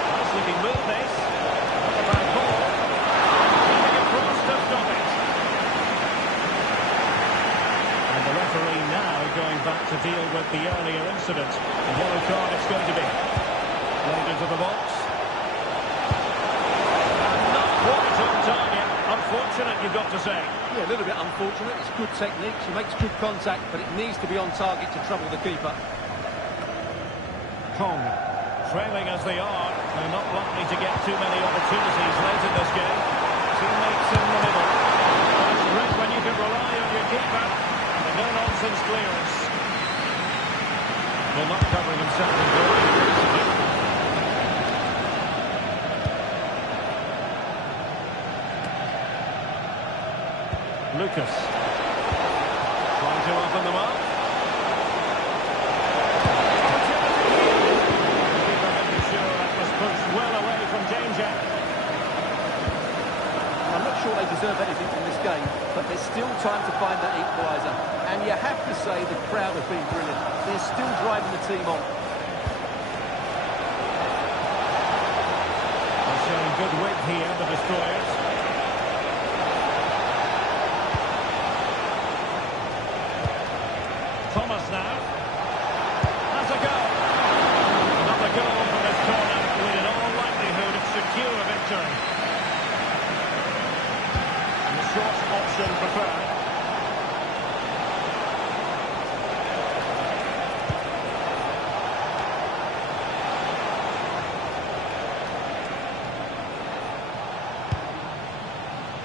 Nice looking move this. Not a bad ball. Coming across to stop it. And the referee now going back to deal with the earlier incident. The yellow card it's going to be. Played into the box. And not quite on target. Unfortunate, you've got to say. Yeah, a little bit unfortunate. It's good technique. She makes good contact, but it needs to be on target to trouble the keeper. Kong, trailing as they are, they're not likely to get too many opportunities late in this game. Teammates in the middle. But it's great when you can rely on your keeper. The no-nonsense clearance. Well, not covering himself in goal. Lucas. Trying to open them up. Making sure that was pushed well away from danger. I'm not sure they deserve anything from this game, but there's still time to find that equaliser. And you have to say the crowd have been brilliant. They're still driving the team on. They're showing good width here, the destroyers. Thomas now. Has a go. Another goal from this corner would in all likelihood secure a victory. And the short option preferred.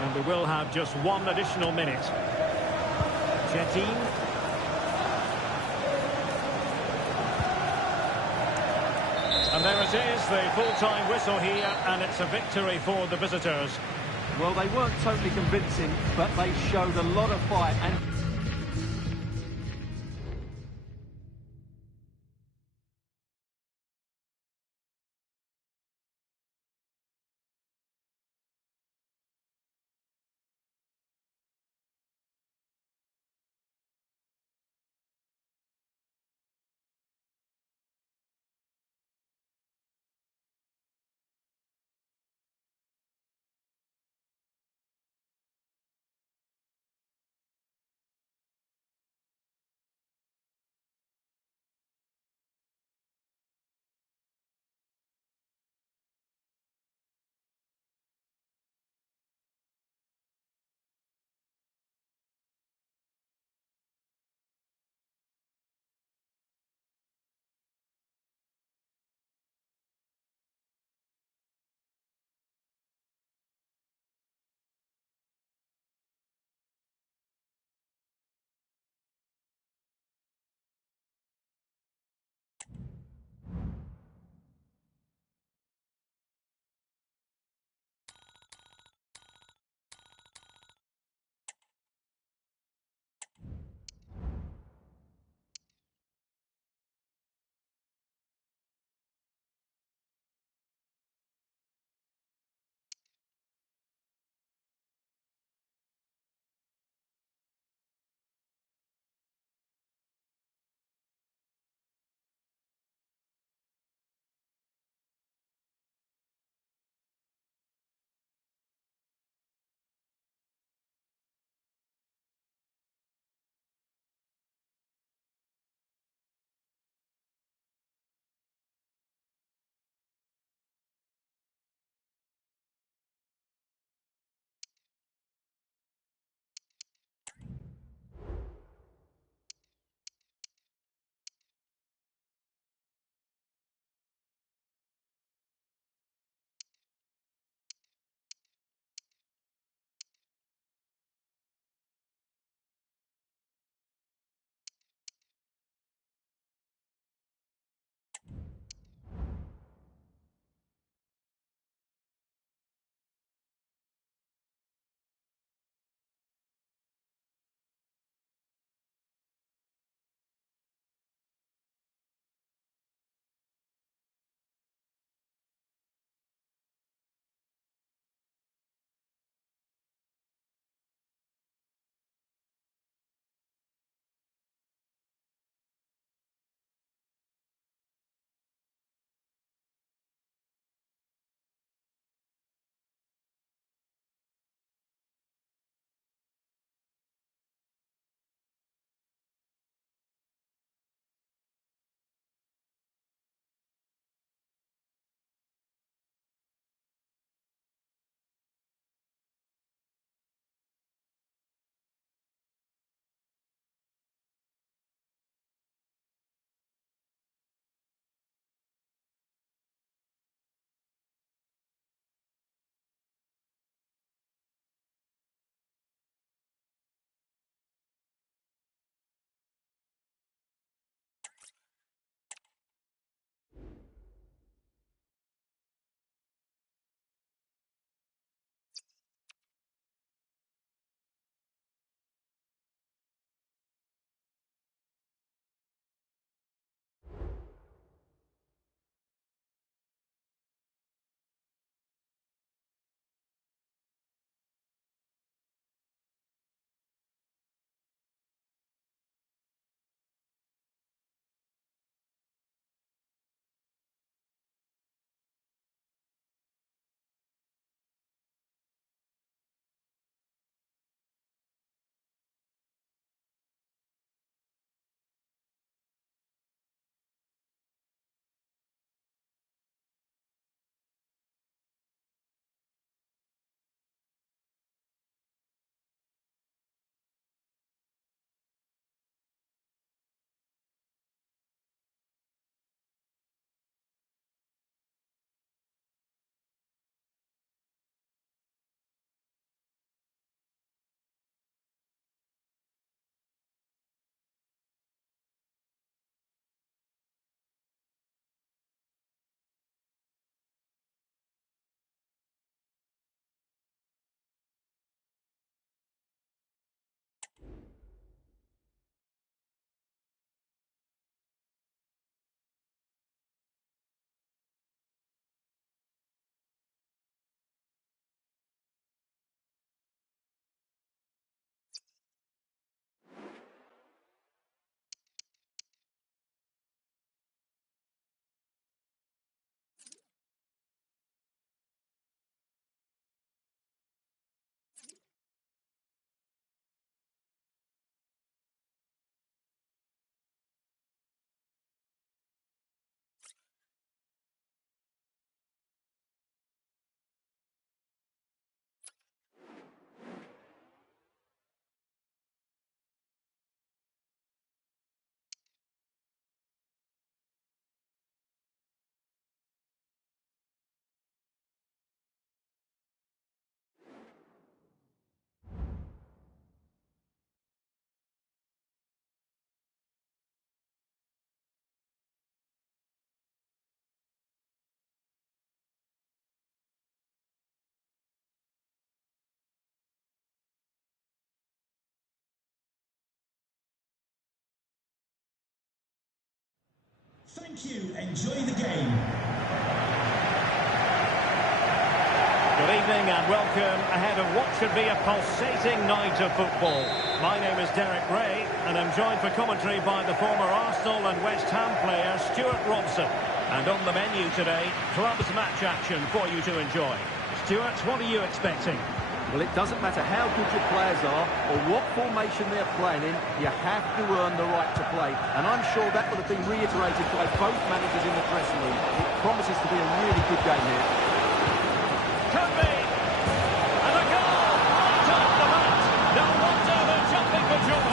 And we will have just one additional minute. Jettin. And there it is, the full-time whistle here, and it's a victory for the visitors. Well, they weren't totally convincing, but they showed a lot of fight. And Thank you. Enjoy the game. Good evening and welcome ahead of what should be a pulsating night of football. My name is Derek Ray and I'm joined for commentary by the former Arsenal and West Ham player Stuart Robson. And on the menu today, clubs match action for you to enjoy. Stuart, what are you expecting? Well, it doesn't matter how good your players are or what formation they're playing in, you have to earn the right to play. And I'm sure that would have been reiterated by both managers in the dressing room. It promises to be a really good game here. Could be! And a goal! Right off the bat! No wonder they're jumping for joy!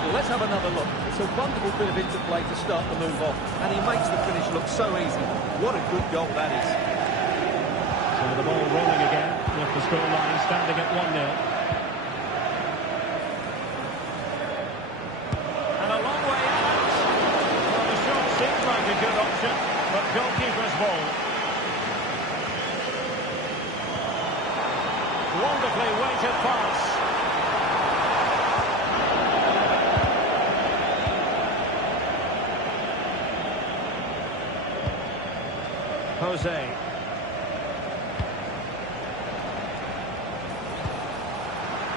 Well, let's have another look. It's a wonderful bit of interplay to start the move off, and he makes the finish look so easy. What a good goal that is. So the ball rolling again, with the scoreline standing at 1-0. And a long way out. Well, the shot seems like a good option, but goalkeeper's ball. Wonderfully weighted pass. Jose.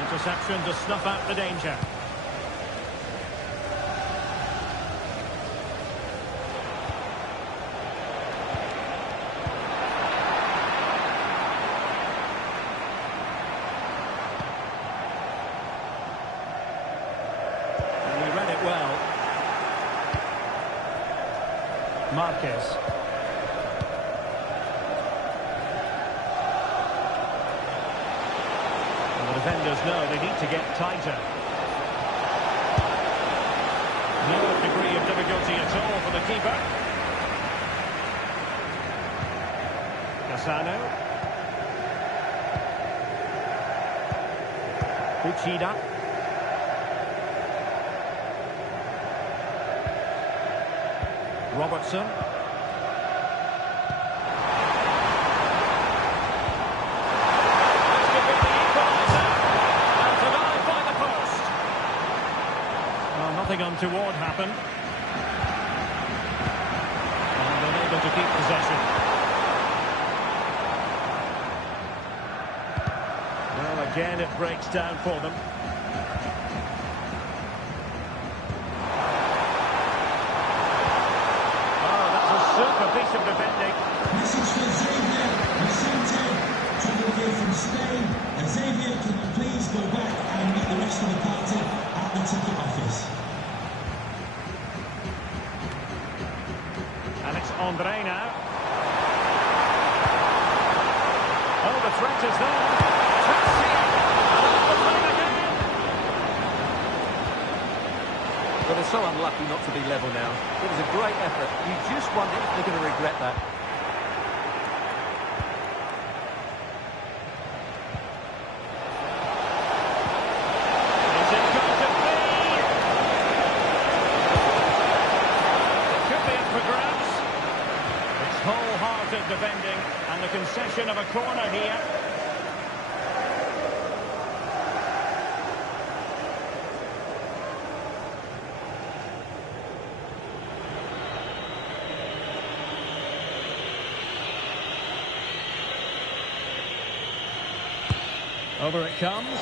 Interception to snuff out the danger. And he read it well. Marquez. Defenders know they need to get tighter. No degree of difficulty at all for the keeper. Cassano. Uchida. Robertson. Nothing untoward happened. And they're able to keep possession. Well, again, it breaks down for them. Oh, that's a super piece of defending. Message for Xavier Vicente, travelling here from Spain. Xavier, can you please go back and meet the rest of the party at the ticket office? And it's Andre now. Oh, the threat is there. Again. Well, they're so unlucky not to be level now. It was a great effort. You just wonder if they're going to regret that. Wholehearted defending and the concession of a corner here. Over it comes. He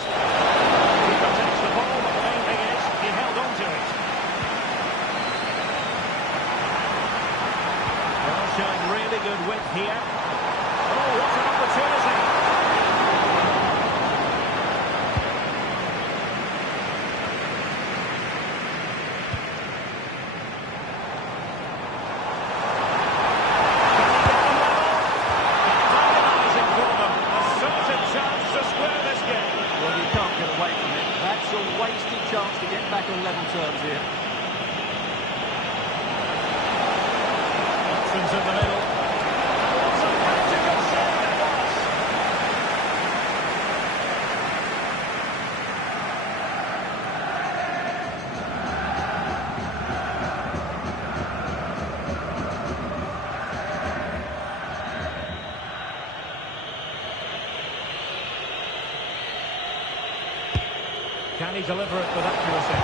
protects the ball, but the main thing is he held on to it. Well, showing really good width here. Oh, what an opportunity! Agonising for them. A certain chance to square this game. Well, you can't get away from it. That's a wasted chance to get back on level terms here. Options in the middle. What a practical save it was! deliver it with accuracy.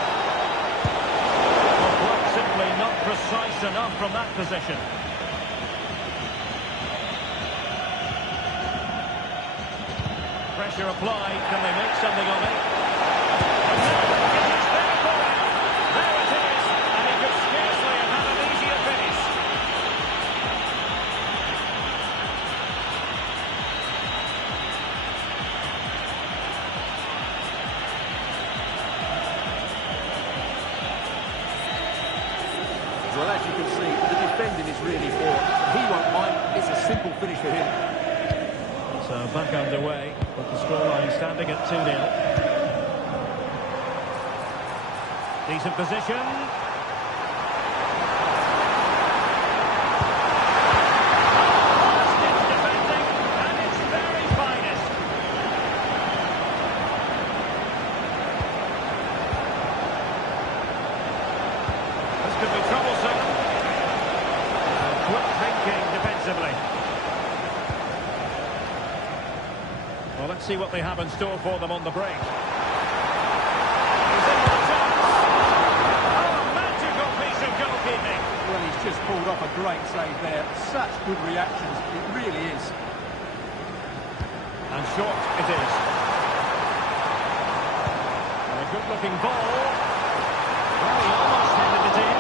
Well, quite simply not precise enough from that position. Pressure applied. Can they make something of it? And now it is there for him. There it is. And he could scarcely have had an easier finish. Well, as you can see, the defending is really poor. He won't mind. It's a simple finish for him. So back underway, with the scoreline standing at 2-0. Decent position. Last-ditch defending, and its very finest. This could be troublesome. And quick thinking defensively. Well, let's see what they have in store for them on the break. He's in with a chance. Oh, a magical piece of goalkeeping. Well, he's just pulled off a great save there. Such good reactions. It really is. And short it is. And a good-looking ball. Well, he almost headed it in.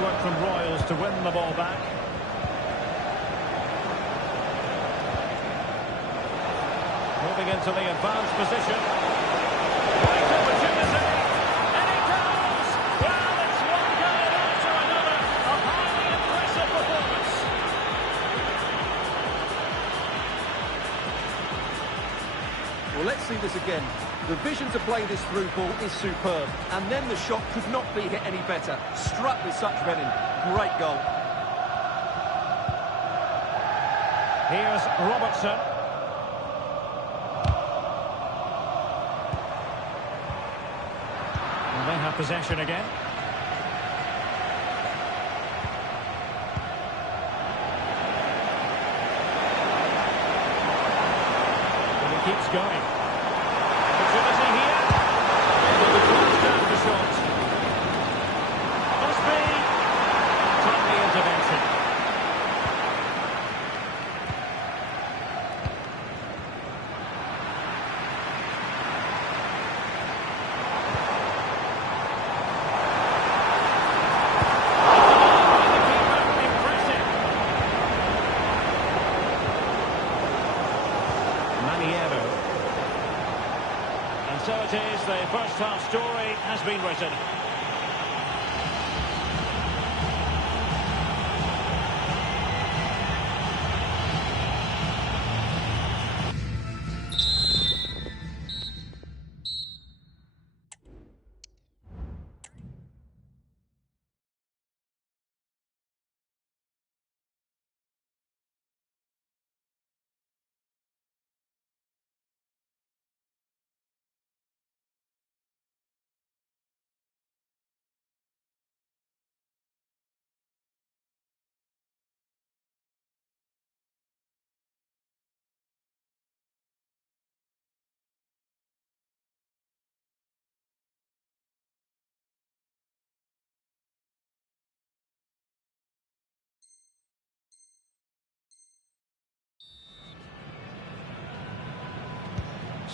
Work from Royals to win the ball back. Moving into the advanced position. Great opportunity. And he goes! Well, it's one goal after another. A highly impressive performance. Well, let's see this again. The vision to play this through ball is superb, and then the shot could not be hit any better. Struck with such venom. Great goal. Here's Robertson. And they have possession again. And he keeps going. Opportunity here. Able to close down the shot. Must be. Timely intervention. The keeper, impressive. Maniero. And so it is, the first half story has been written.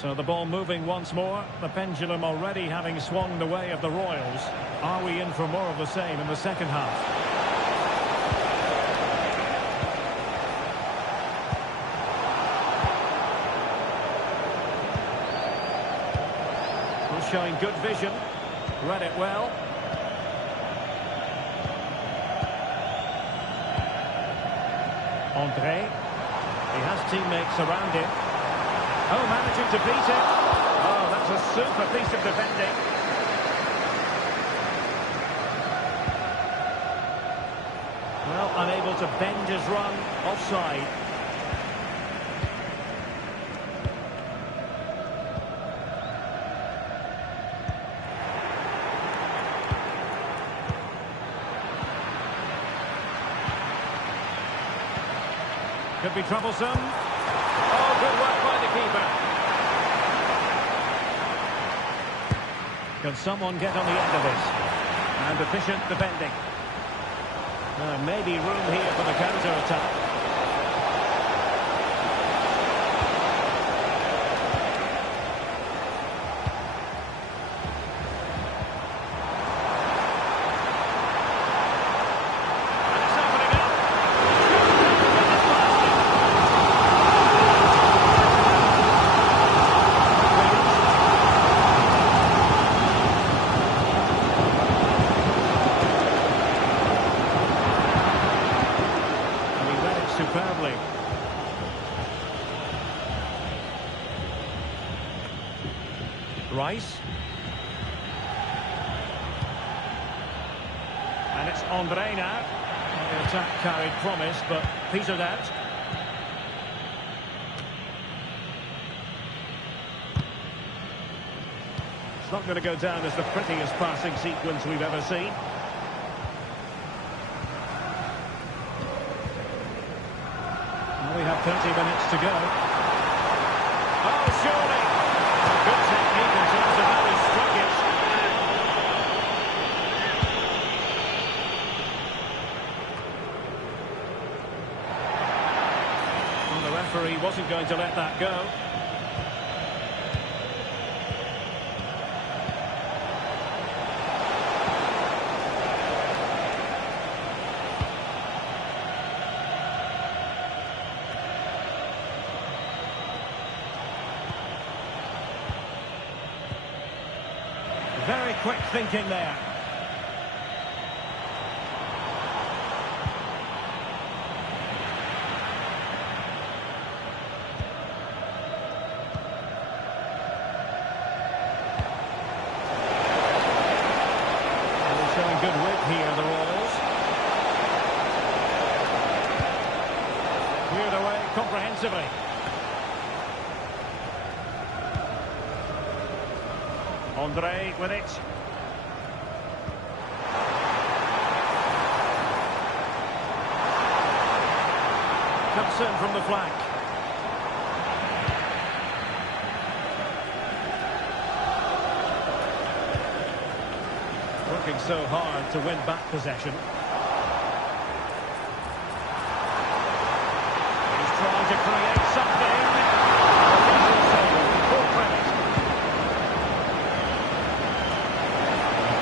So the ball moving once more. The pendulum already having swung the way of the Royals. Are we in for more of the same in the second half? Well, showing good vision. Read it well. André. He has teammates around him. Oh, managing to beat it. Oh, that's a super piece of defending. Well, unable to bend his run. Offside. Could be troublesome. Oh, good work by the keeper. Can someone get on the end of this? And efficient defending. Maybe room here for the counter-attack. Superbly. Rice. And it's Andre now. The attack carried promise, but petered out. It's not going to go down as the prettiest passing sequence we've ever seen. We have 30 minutes to go. Oh, surely! Good technique in terms of how he struck it. Well, the referee wasn't going to let that go. Very quick thinking there. They're showing good width here, the Royals. Cleared away comprehensively. Andre with it. Cuts in from the flank. Working so hard to win back possession. He's trying to create something. Full credit.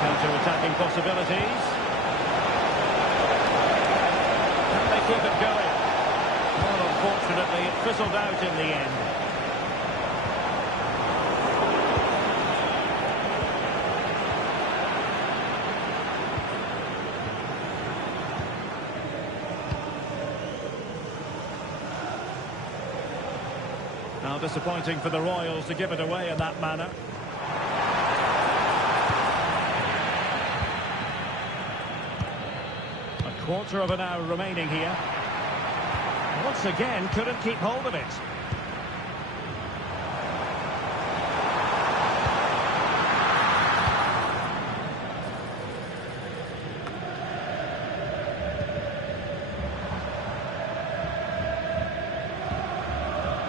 Counter-attacking possibilities. Can they keep it going? Well, unfortunately, it fizzled out in the end. Now disappointing for the Royals to give it away in that manner. Quarter of an hour remaining here. Once again, couldn't keep hold of it.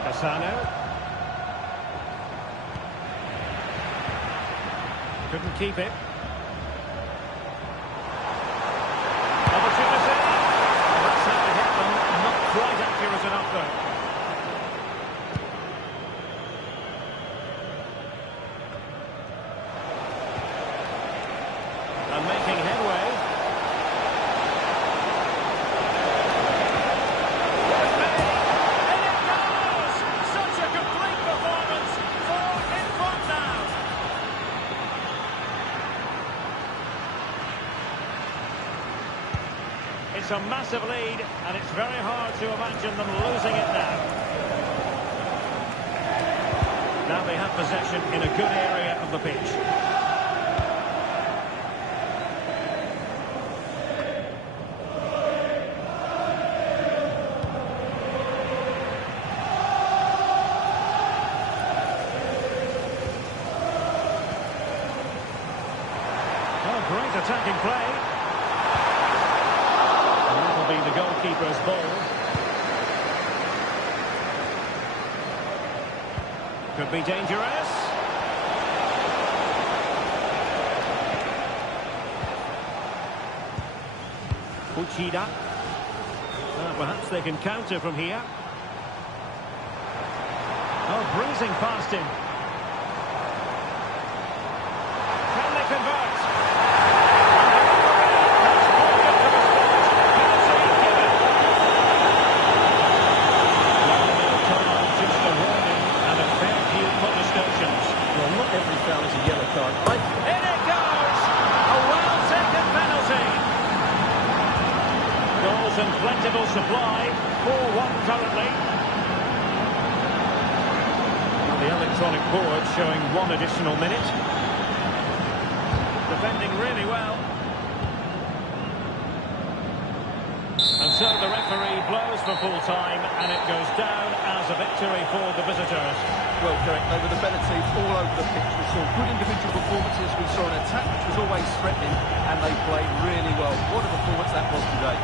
Cassano. Couldn't keep it. Quite accurate enough, though. And making headway. And it goes! Such a complete performance. 4 in front now. It's a massive lead, and it's very hard to imagine them losing it now. Now they have possession in a good area of the pitch. Oh, great attacking play. Be the goalkeeper's ball. Could be dangerous. Uchida. Perhaps they can counter from here. Oh, breezing past him. Can they convert? Just a warning and a fair few protestations. Well, not every foul is a yellow card. In it goes! A well-taken penalty. Goals in plentiful supply. 4-1 currently. The electronic board showing 1 additional minute. Defending really well. And so the referee blows for full time, and it goes down as a victory for the visitors. Well, Derek, they were the better team all over the pitch. We saw good individual performances. We saw an attack which was always threatening, and they played really well. What a performance that was today.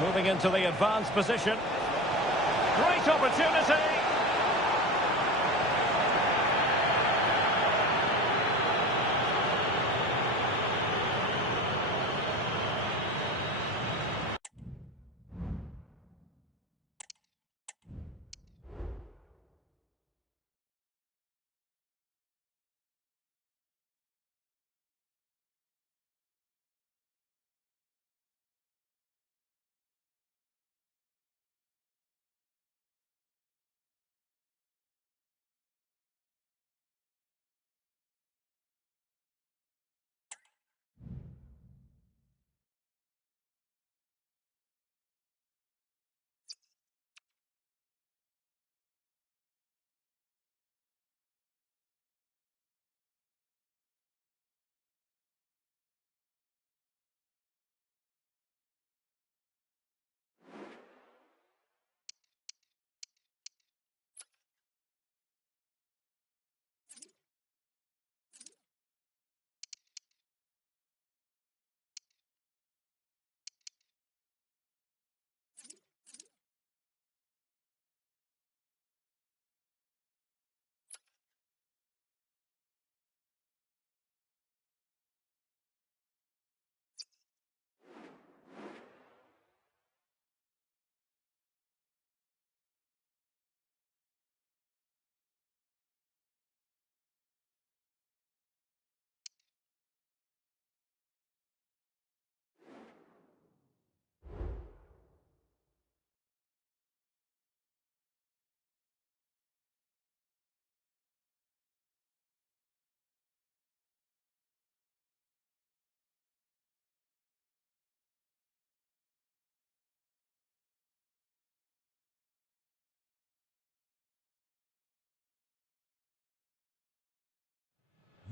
Moving into the advanced position. Great opportunity.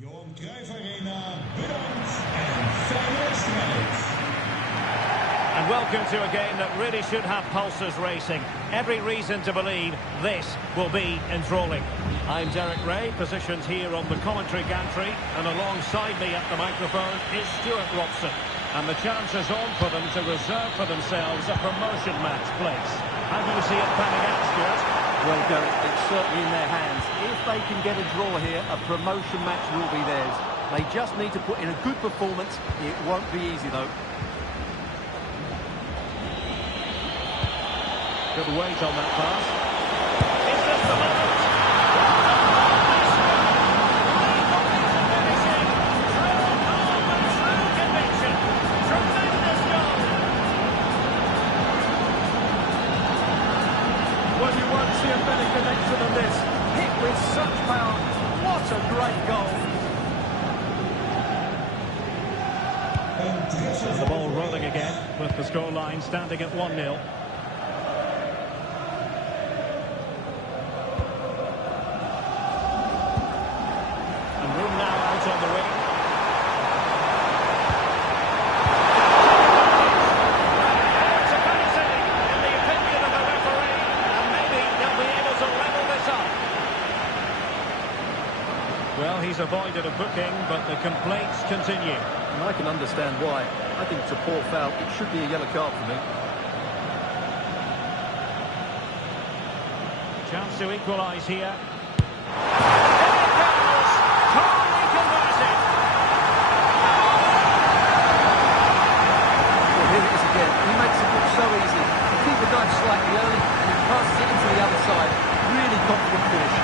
Johan Cruijff Arena, bedankt en fijne wedstrijd. And welcome to a game that really should have pulses racing. Every reason to believe this will be enthralling. I'm Derek Ray, positioned here on the commentary gantry, and alongside me at the microphone is Stuart Robson. And the chance is on for them to reserve for themselves a promotion match place. How do you see it panning out, Stuart? Well, Derek, it's certainly in their hands. If they can get a draw here, a promotion match will be theirs. They just need to put in a good performance. It won't be easy, though. Good weight on that pass. Is this the moment? Well, you won't see a better connection than this. Hit with such power. What a great goal. Een The ball rolling again with the scoreline standing at 1-0. And room now out on the wing. It's a penalty in the opinion of the referee, and maybe they'll be able to level this up. Well, he's avoided a booking, but the complaints continue. And I can understand why. I think it's a poor foul. It should be a yellow card for me. Chance to equalise here. There it goes! Calmly converted! Well, here it is again. He makes it look so easy. The keeper dives slightly early, and he passes it into the other side. Really confident finish.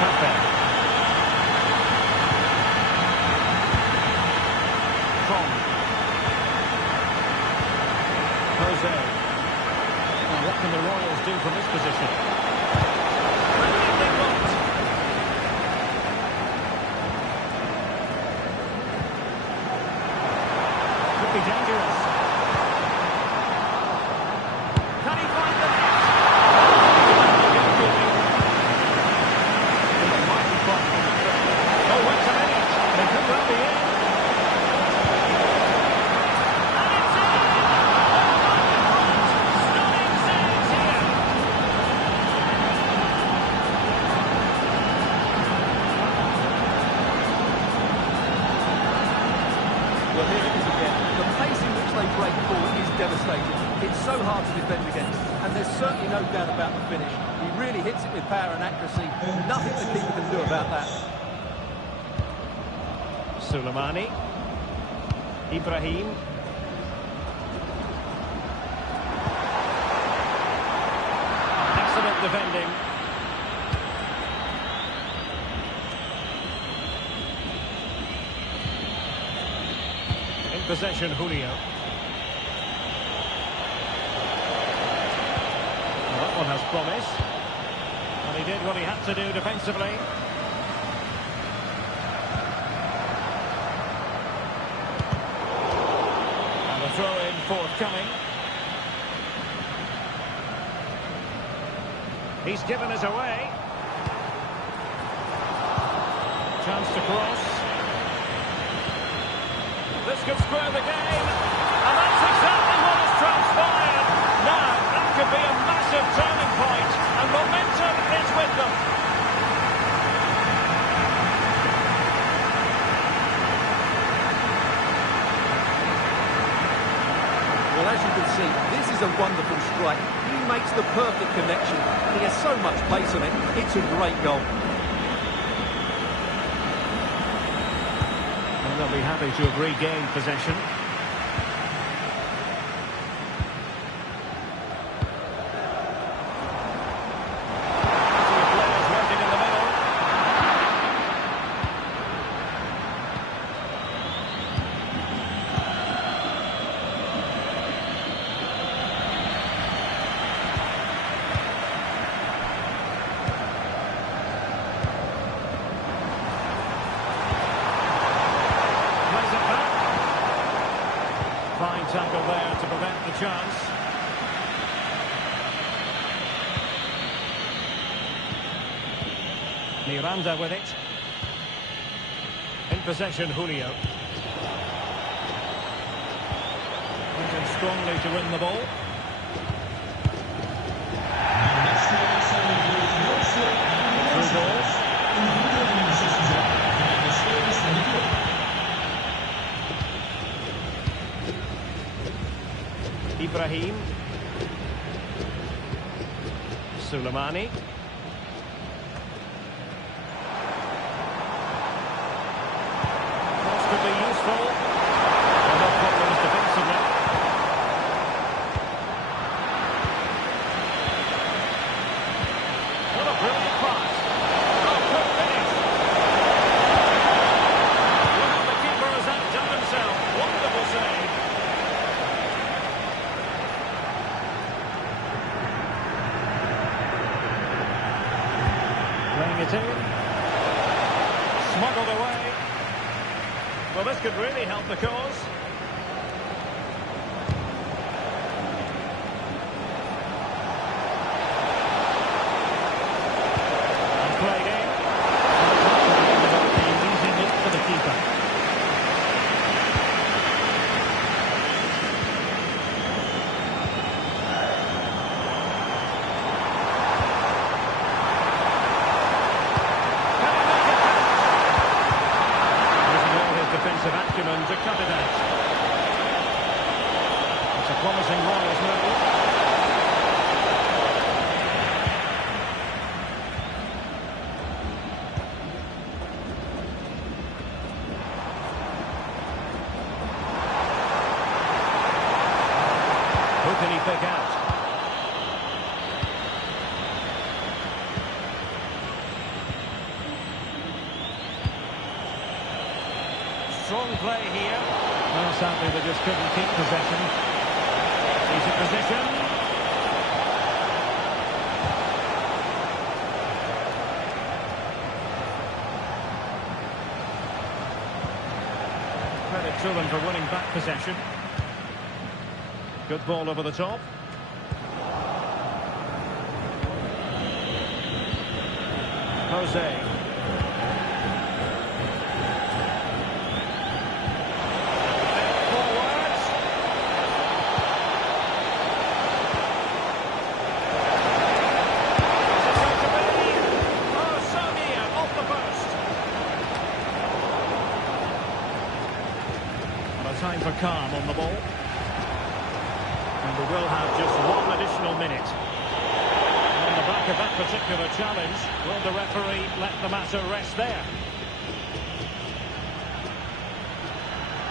Cafe. Jose. Now what can the Royals do from this position? Brilliantly blocked. Could be dangerous. Can he find the net? Oh, wait a minute. They could well be in. Well, here it is again. The pace in which they break forward is devastating. It's so hard to defend against, and there's certainly no doubt about the finish. He really hits it with power and accuracy. Nothing the keeper can do about that. Suleimani. Ibrahim. Excellent defending. In possession, Julio. Well, that one has promise. And he did what he had to do defensively. And a throw-in forthcoming. He's given us away. Chance to cross. This could square the game. And that's exactly what has transpired. Now, that could be a massive turning point. And momentum is with them. Well, as you can see, this is a wonderful strike. He makes the perfect connection, and he has so much pace on it. It's a great goal. And they'll be happy to have regained possession. Two players working in the middle. Plays it back. Fine tackle there to prevent the chance. Miranda with it. In possession, Julio. Working strongly to win the ball. Through ball. Ibrahim. Suleimani. Cross could be useful. Well, no problems defensively. What a brilliant pass. Oh, good finish. Well, the keeper has outdone himself. Wonderful save. Playing it in. Smuggled away. Well, this could really help the cause. And played in. And it's not an easy look for the keeper. Defensive acumen to cut it out. It's a promising Royals move. Who can he pick out? Strong play here. Well, sadly, they just couldn't keep possession. Decent position. Credit to them for winning back possession. Good ball over the top. Jose. Time for calm on the ball. And we will have just one additional minute. On the back of that particular challenge, will the referee let the matter rest there?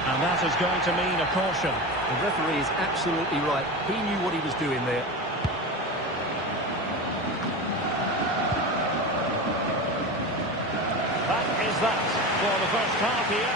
And that is going to mean a caution. The referee is absolutely right. He knew what he was doing there. That is that for the first half here.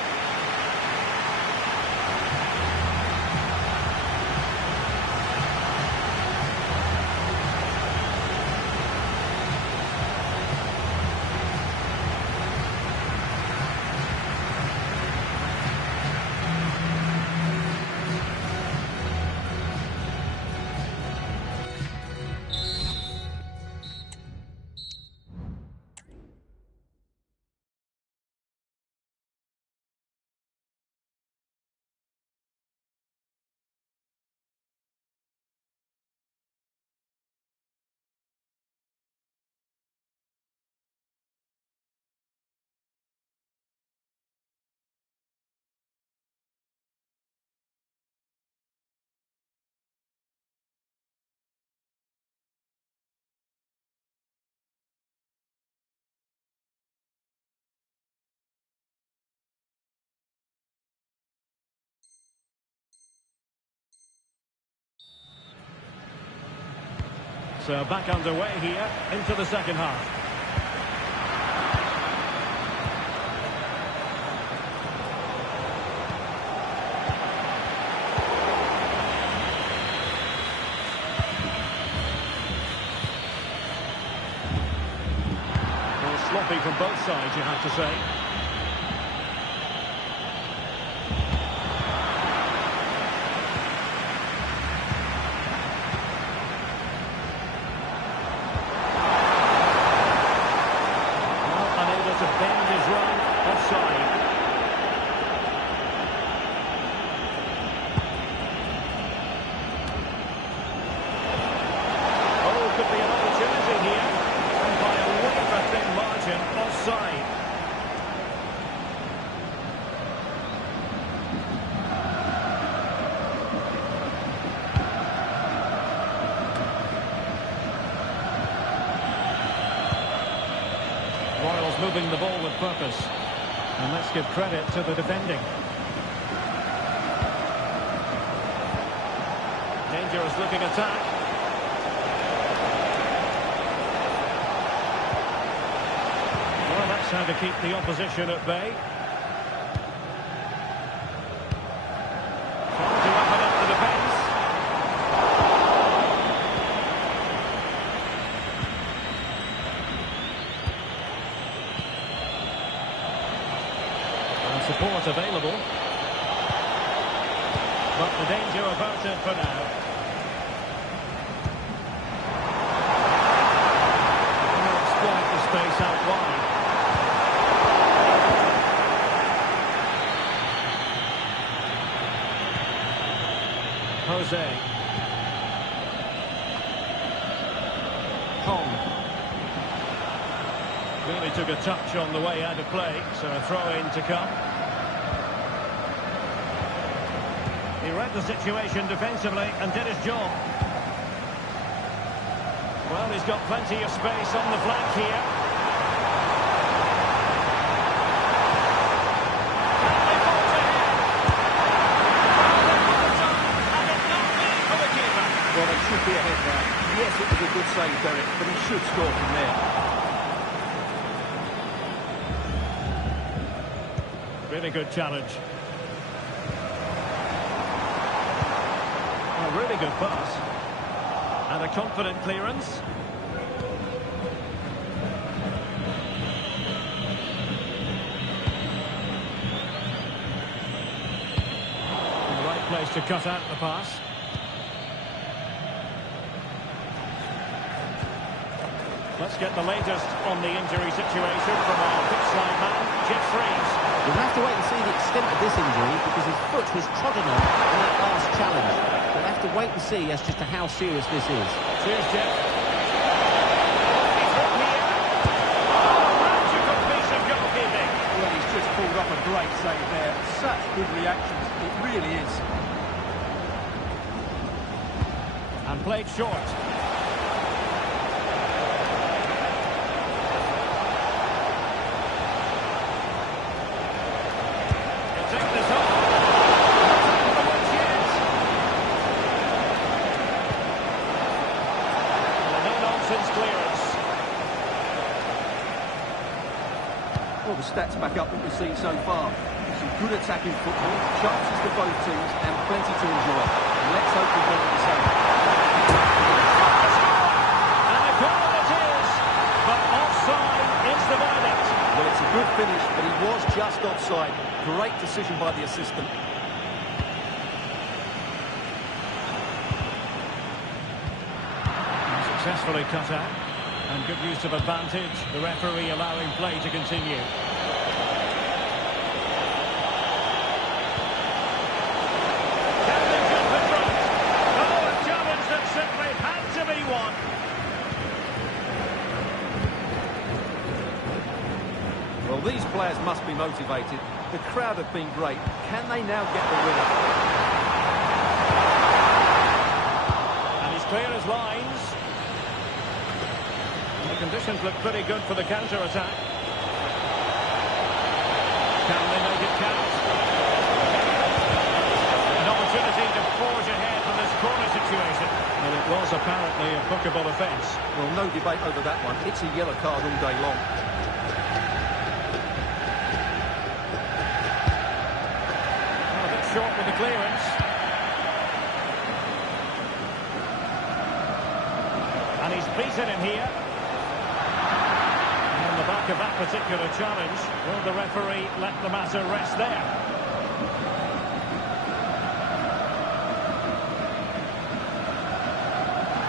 So back underway here into the second half. Well, sloppy from both sides, you have to say. Could be an opportunity here, and by a wafer-thin margin, offside. Royals moving the ball with purpose, and let's give credit to the defending. Dangerous looking attack. Well, that's how to keep the opposition at bay. Trying to open up the defence. And support available. But the danger averted for now. Exploit the space out wide. Jose. Hong. Really took a touch on the way out of play, so a throw-in to come. He read the situation defensively and did his job. Well, he's got plenty of space on the flank here. Well, they should be ahead now. Yes, it was a good save, Derek, but he should score from there. Really good challenge. A really good pass. And a confident clearance. In the right place to cut out the pass. Let's get the latest on the injury situation from our pitchside man, Jeff Freeze. We'll have to wait and see the extent of this injury because his foot was trodden on in that last challenge. We'll have to wait and see as to how serious this is. Cheers, Jeff. He's up here. Oh, magical piece of goalkeeping. Well, he's just pulled off a great save there. Such good reactions. It really is. And played short. Well, the stats back up what we've seen so far. Some good attacking football, chances for both teams, and plenty to enjoy. Let's hope we get the same. And a goal it is, but offside is the verdict. Well, it's a good finish, but he was just offside. Great decision by the assistant. Successfully cut out. And good use of advantage. The referee allowing play to continue. Can they jump in front? Oh, a challenge that simply had to be won. Well, these players must be motivated. The crowd have been great. Can they now get the winner? And he's clear as lines. The conditions look pretty good for the counter-attack. Can they make it count? An opportunity to forge ahead from this corner situation. And it was apparently a bookable offence. Well, no debate over that one. It's a yellow card all day long. Well, a bit short with the clearance. And he's beaten him here. On the back of that particular challenge, will the referee let the matter rest there?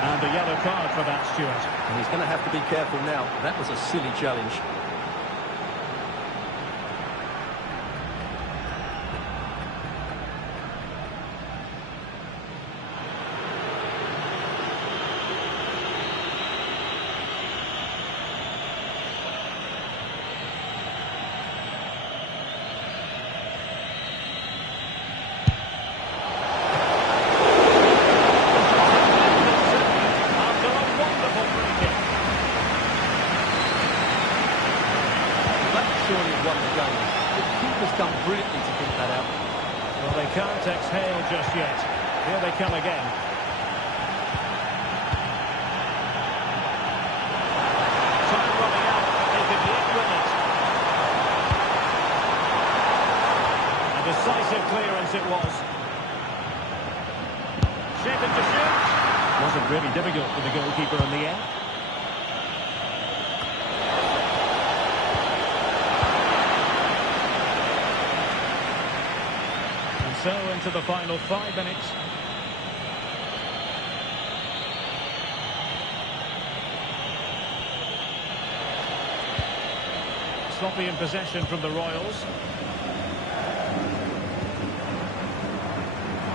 And a yellow card for that, Stuart. And he's going to have to be careful now. That was a silly challenge. Won the game. The keeper's done brilliantly to keep that out. Well, they can't exhale just yet. Here they come again. Time running out, but they could yet win it. A decisive clearance it was. Shaken to shoot. Wasn't really difficult for the goalkeeper in the end. So into the final 5 minutes. Sloppy in possession from the Royals.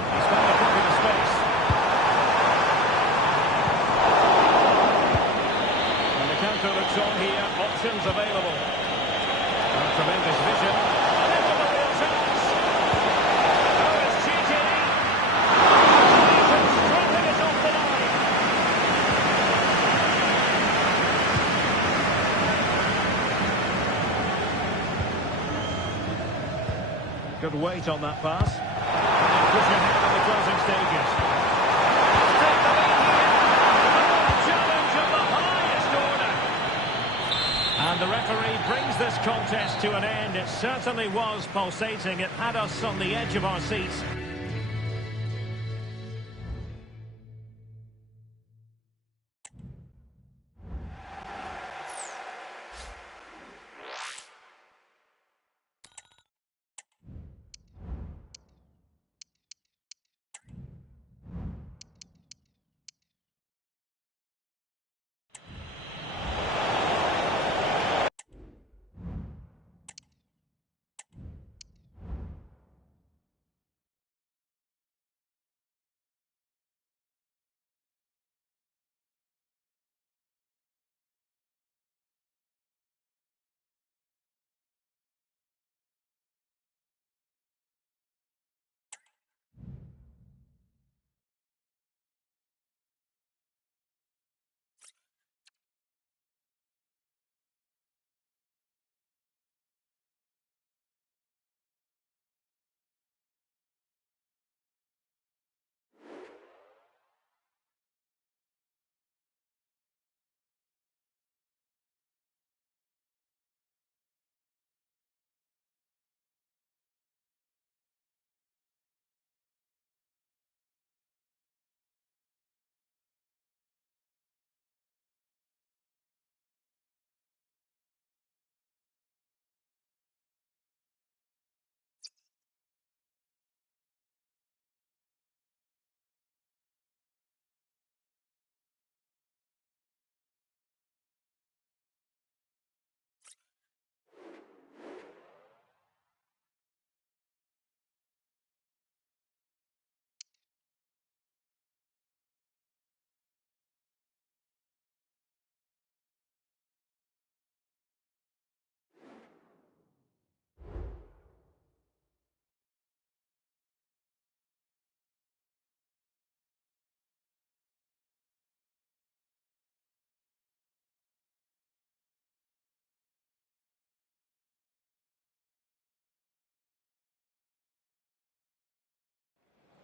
He's found a pocket of space. And the counter looks on here. Options available. Tremendous vision. And into the real chance. Oh, it's cheating. He's striking it off the line. Good weight on that pass. And push ahead in the closing stages. Take the lead here. A challenge of the highest order. And the referee brings this contest to an end. It certainly was pulsating. It had us on the edge of our seats.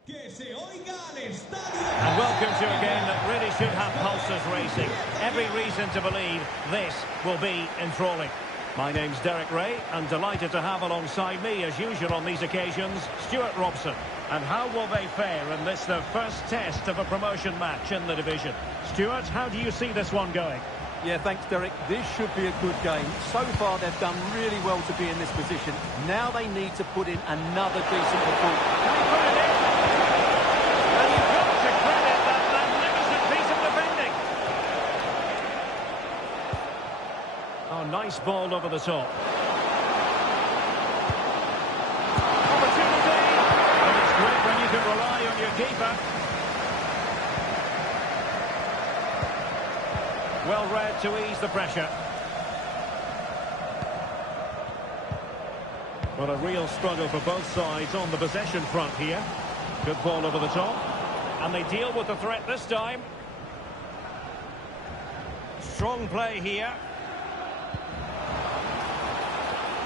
And welcome to a game that really should have pulses racing. Every reason to believe this will be enthralling. My name's Derek Ray, and delighted to have alongside me, as usual on these occasions, Stuart Robson. And how will they fare in this, their first test of a promotion match in the division? Stuart, how do you see this one going? Yeah, thanks, Derek. This should be a good game. So far, they've done really well to be in this position. Now they need to put in another decent performance. Can he put it in? And you've got to credit that magnificent piece of defending. Oh, nice ball over the top. Opportunity. And it's great when you can rely on your keeper. Well read to ease the pressure. Well, a real struggle for both sides on the possession front here. Good ball over the top. And they deal with the threat this time. Strong play here.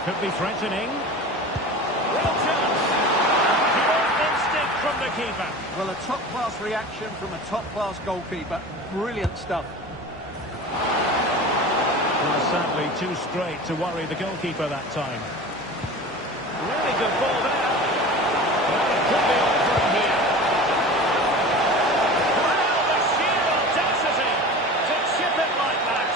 Could be threatening. Real chance. Pure instinct from the keeper. Well, a top-class reaction from a top-class goalkeeper. Brilliant stuff. Well, sadly, too straight to worry the goalkeeper that time. Really good ball there. Well, it could be on from here. Well, the sheer audacity to chip it like that.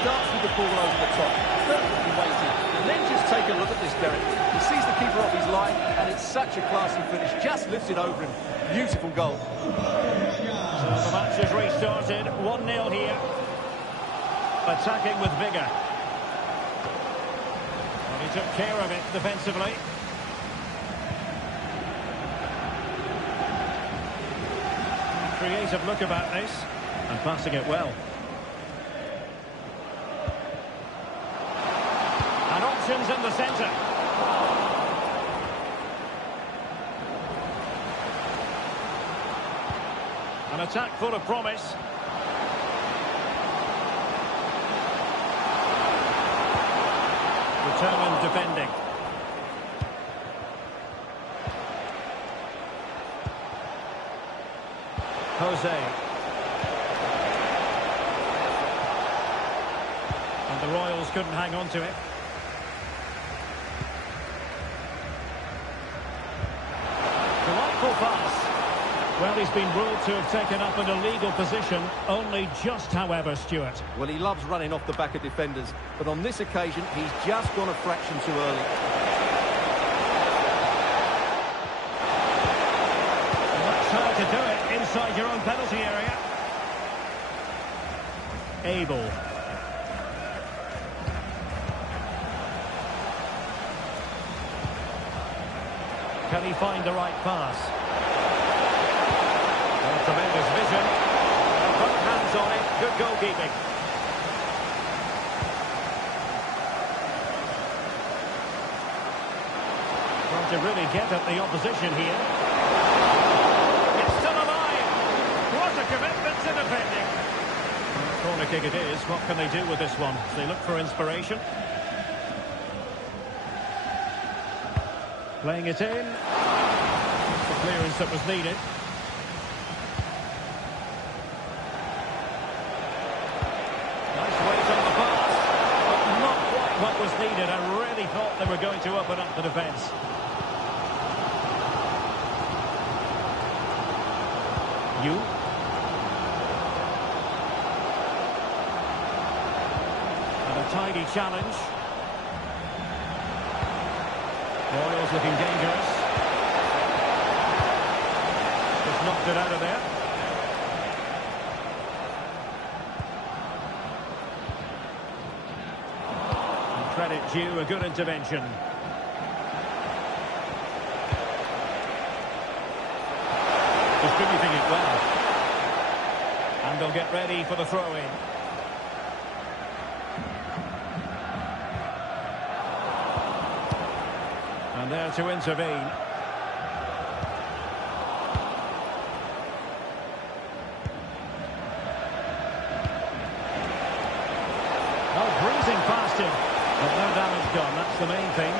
starts with the ball over the top, perfectly weighted. And then just take a look at this, Derek. He sees the keeper off his line, and it's such a classy finish. Just lifts it over him. Beautiful goal. So the match is restarted. 1-0 here. Attacking with vigour. Well, he took care of it defensively. Creative look about this. And passing it well. And options in the centre. An attack full of promise. Determined defending. Jose. And the Royals couldn't hang on to it. Delightful pass. Well, he's been ruled to have taken up an illegal position, only just, however, Stuart. Well, he loves running off the back of defenders, but on this occasion, he's just gone a fraction too early. And that's how to do it inside your own penalty area. Abel. Can he find the right pass? Oh, tremendous vision. Both hands on it. Good goalkeeping. Trying to really get at the opposition here. It's still alive. What a commitment to defending. Corner kick it is. What can they do with this one? They look for inspiration. Playing it in. The clearance that was needed. Nice weight on the pass. But not quite what was needed. I really thought they were going to open up the defence. You. And a tidy challenge. Royals looking dangerous. Just knocked it out of there. And credit due, a good intervention. Distributing it well. And they'll get ready for the throw-in. And there to intervene. Oh, breezing past him. But no damage done, that's the main thing.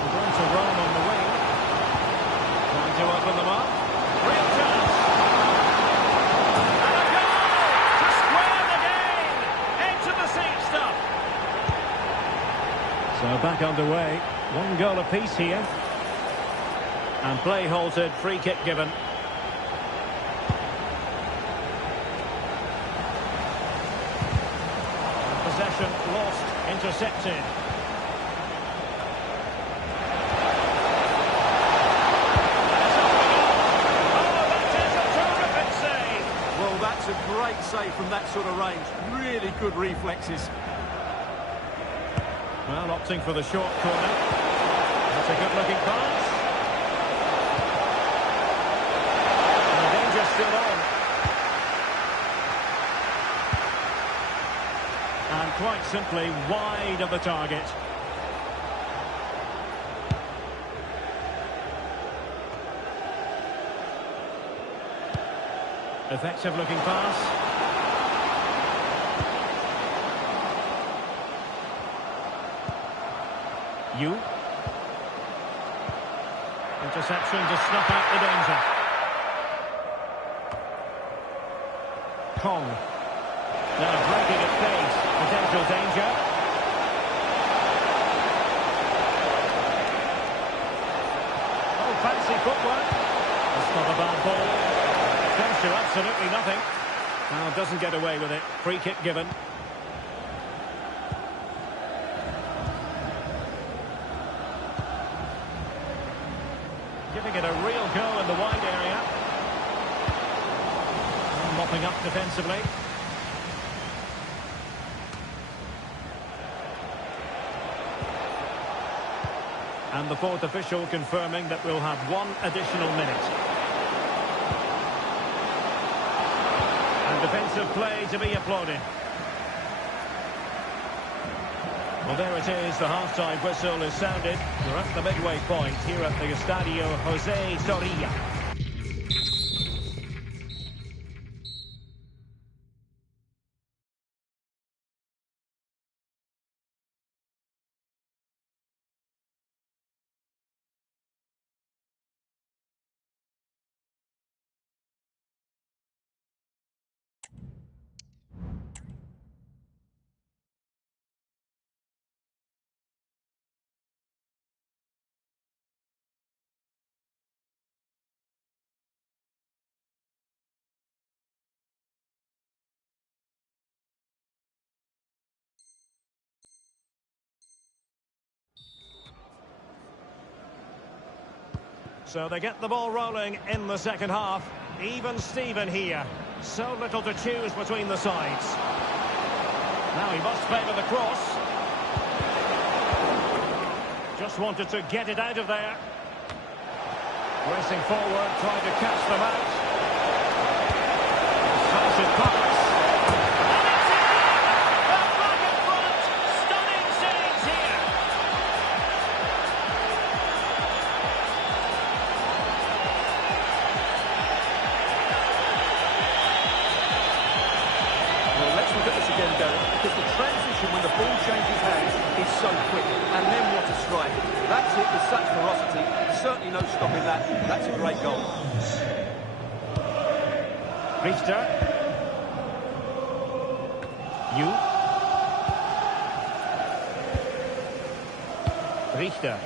We're going to roam on the wing. Trying to open them up. Real chance. And a goal! To square the game! Into the seat stuff. So back underway. 1 goal apiece here. And play halted, free kick given. Possession lost, intercepted. Oh, that is a terrific save! Well, that's a great save from that sort of range. Really good reflexes. Well, opting for the short corner. That's a good-looking pass. And the danger's still on. And quite simply, wide of the target. Effective-looking pass. You. Interception to snuff out the danger. Kong. Now breaking at pace. Potential danger. Oh, fancy footwork. That's not a bad ball. Comes to absolutely nothing. Now doesn't get away with it. Free kick given. Giving it a real go in the wide area. And mopping up defensively. And the fourth official confirming that we'll have one additional minute. And defensive play to be applauded. Well, there it is. The half-time whistle is sounded. We're at the midway point here at the Estadio José Zorrilla. So they get the ball rolling in the second half. Even Steven here. So little to choose between the sides. Now he must favour the cross. Just wanted to get it out of there. Racing forward, trying to catch them out. Decisive pass. And it's in! They're back in front! Stunning scenes here! Well, let's look at this again, Derek, because the transition when the ball changes hands is so quick. And then what a strike. That's it with such ferocity. Certainly no stopping that. That's a great goal. Richter. You. Richter.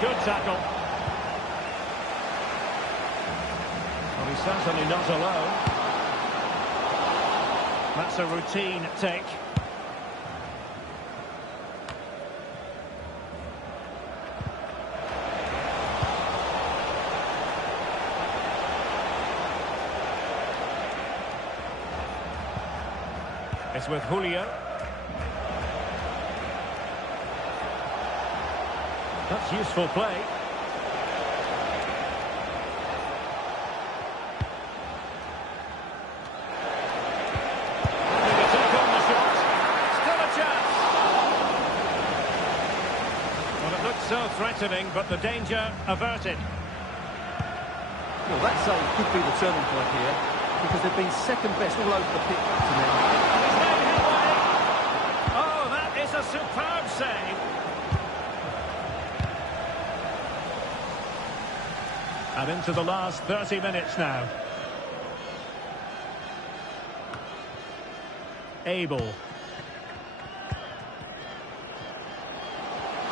Good tackle. Well, he's certainly not alone. That's a routine take. It's with Julio. That's useful play. And they take on the shot. Still a chance. Well, it looked so threatening, but the danger averted. Well, that save could be the turning point here, because they've been second best all over the pitch up to now. And he's made headway. Oh, that is a superb save. And into the last 30 minutes now. Abel.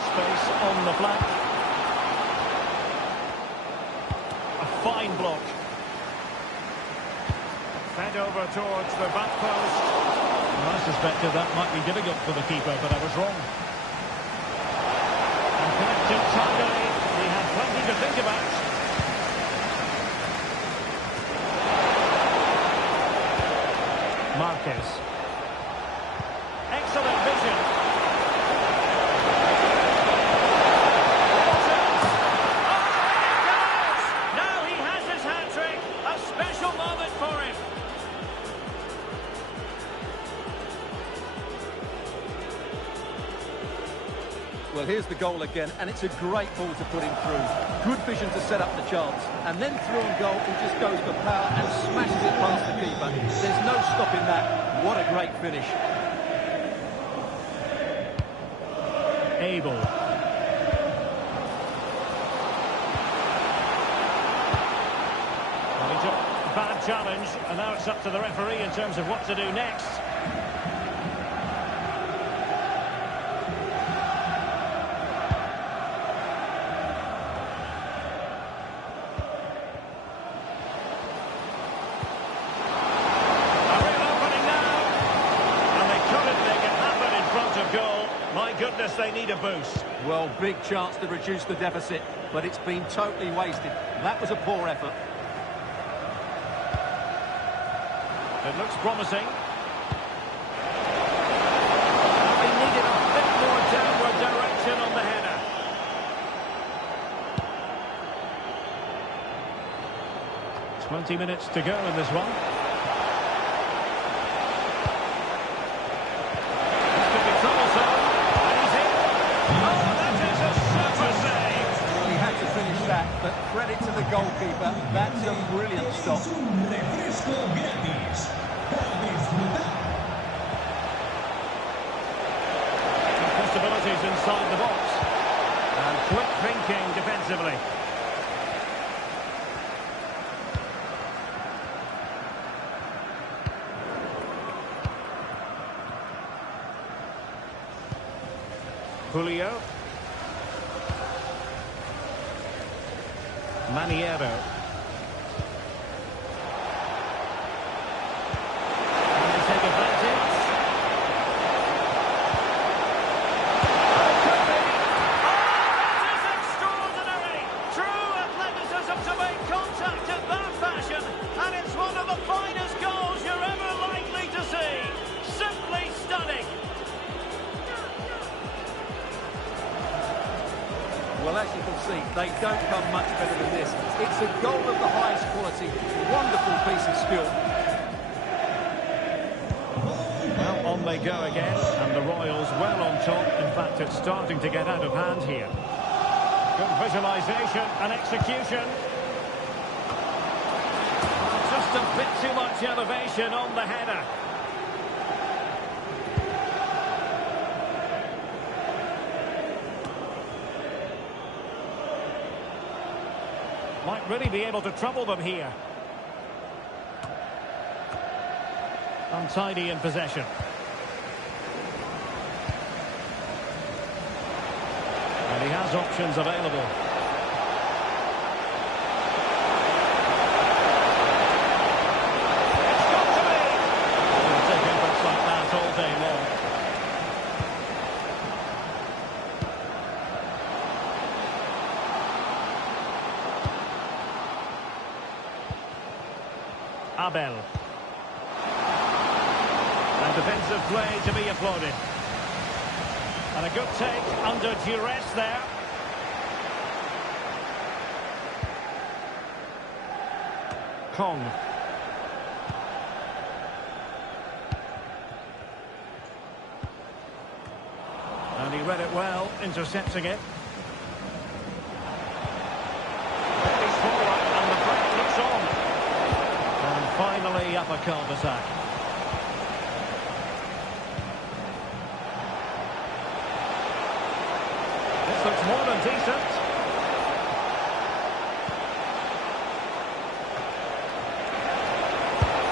Space on the flank. A fine block. Fed over towards the back post. Well, I suspected that might be difficult for the keeper, but I was wrong. And connected targetly. He had plenty to think about. Marquez. Excellent vision. Now he has his hat-trick. A special moment for him. Well, here's the goal again, and it's a great ball to put him through. Good vision to set up the chance. And then through on goal, he just goes for power and smashes it past the keeper. There's no stopping that. What a great finish. Abel. Bad challenge, and now it's up to the referee in terms of what to do next. My goodness, they need a boost. Well, big chance to reduce the deficit, but it's been totally wasted. That was a poor effort. It looks promising. They needed a bit more downward direction on the header. "20 minutes to go in this one. But credit to the goalkeeper, that's a brilliant stop. Possibilities inside the box. And quick thinking defensively. Julio. Maniero. Can they take advantage? Oh, could be. Oh, that is extraordinary! True athleticism to make contact in that fashion, and it's one of the finest goals you're ever likely to see. Simply stunning. Well, as you can see, they don't come much better than this. It's a goal of the highest quality. Wonderful piece of skill. Well, on they go again, and the Royals well on top. In fact, it's starting to get out of hand here. Good visualisation and execution. Just a bit too much elevation on the header. Might really be able to trouble them here. Untidy in possession. And he has options available. It's got to be! He'll take efforts like that all day long. Abel. And defensive play to be applauded. And a good take under duress there. Kong. And he read it well, intercepting it. He's forward and the break looks on. And finally up a cul-de-sac. This looks more than decent.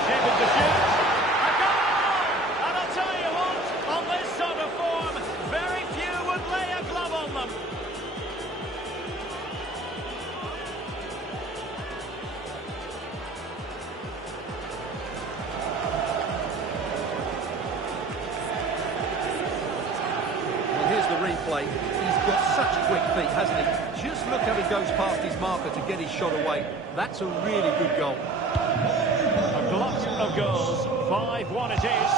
Shaping to shoot. A goal! And I'll tell you what, on this sort of form, very few would lay a glove on them. Replay. He's got such quick feet, hasn't he? Just look how he goes past his marker to get his shot away. That's a really good goal. A glut of goals. 5-1 it is.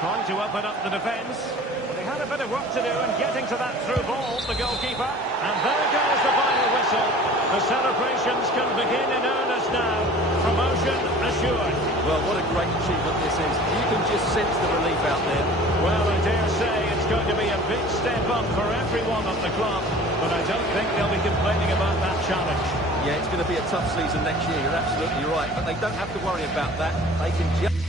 Trying to open up the defence. But he had a bit of work to do in getting to that through ball, the goalkeeper. And there goes the final whistle. The celebrations can begin in earnest now. Promotion assured. Well, what a great achievement this is. You can just sense the relief out there. Well, I dare say it's going to be a big step up for everyone at the club. But I don't think they'll be complaining about that challenge. Yeah, it's going to be a tough season next year. You're absolutely right. But they don't have to worry about that. They can just...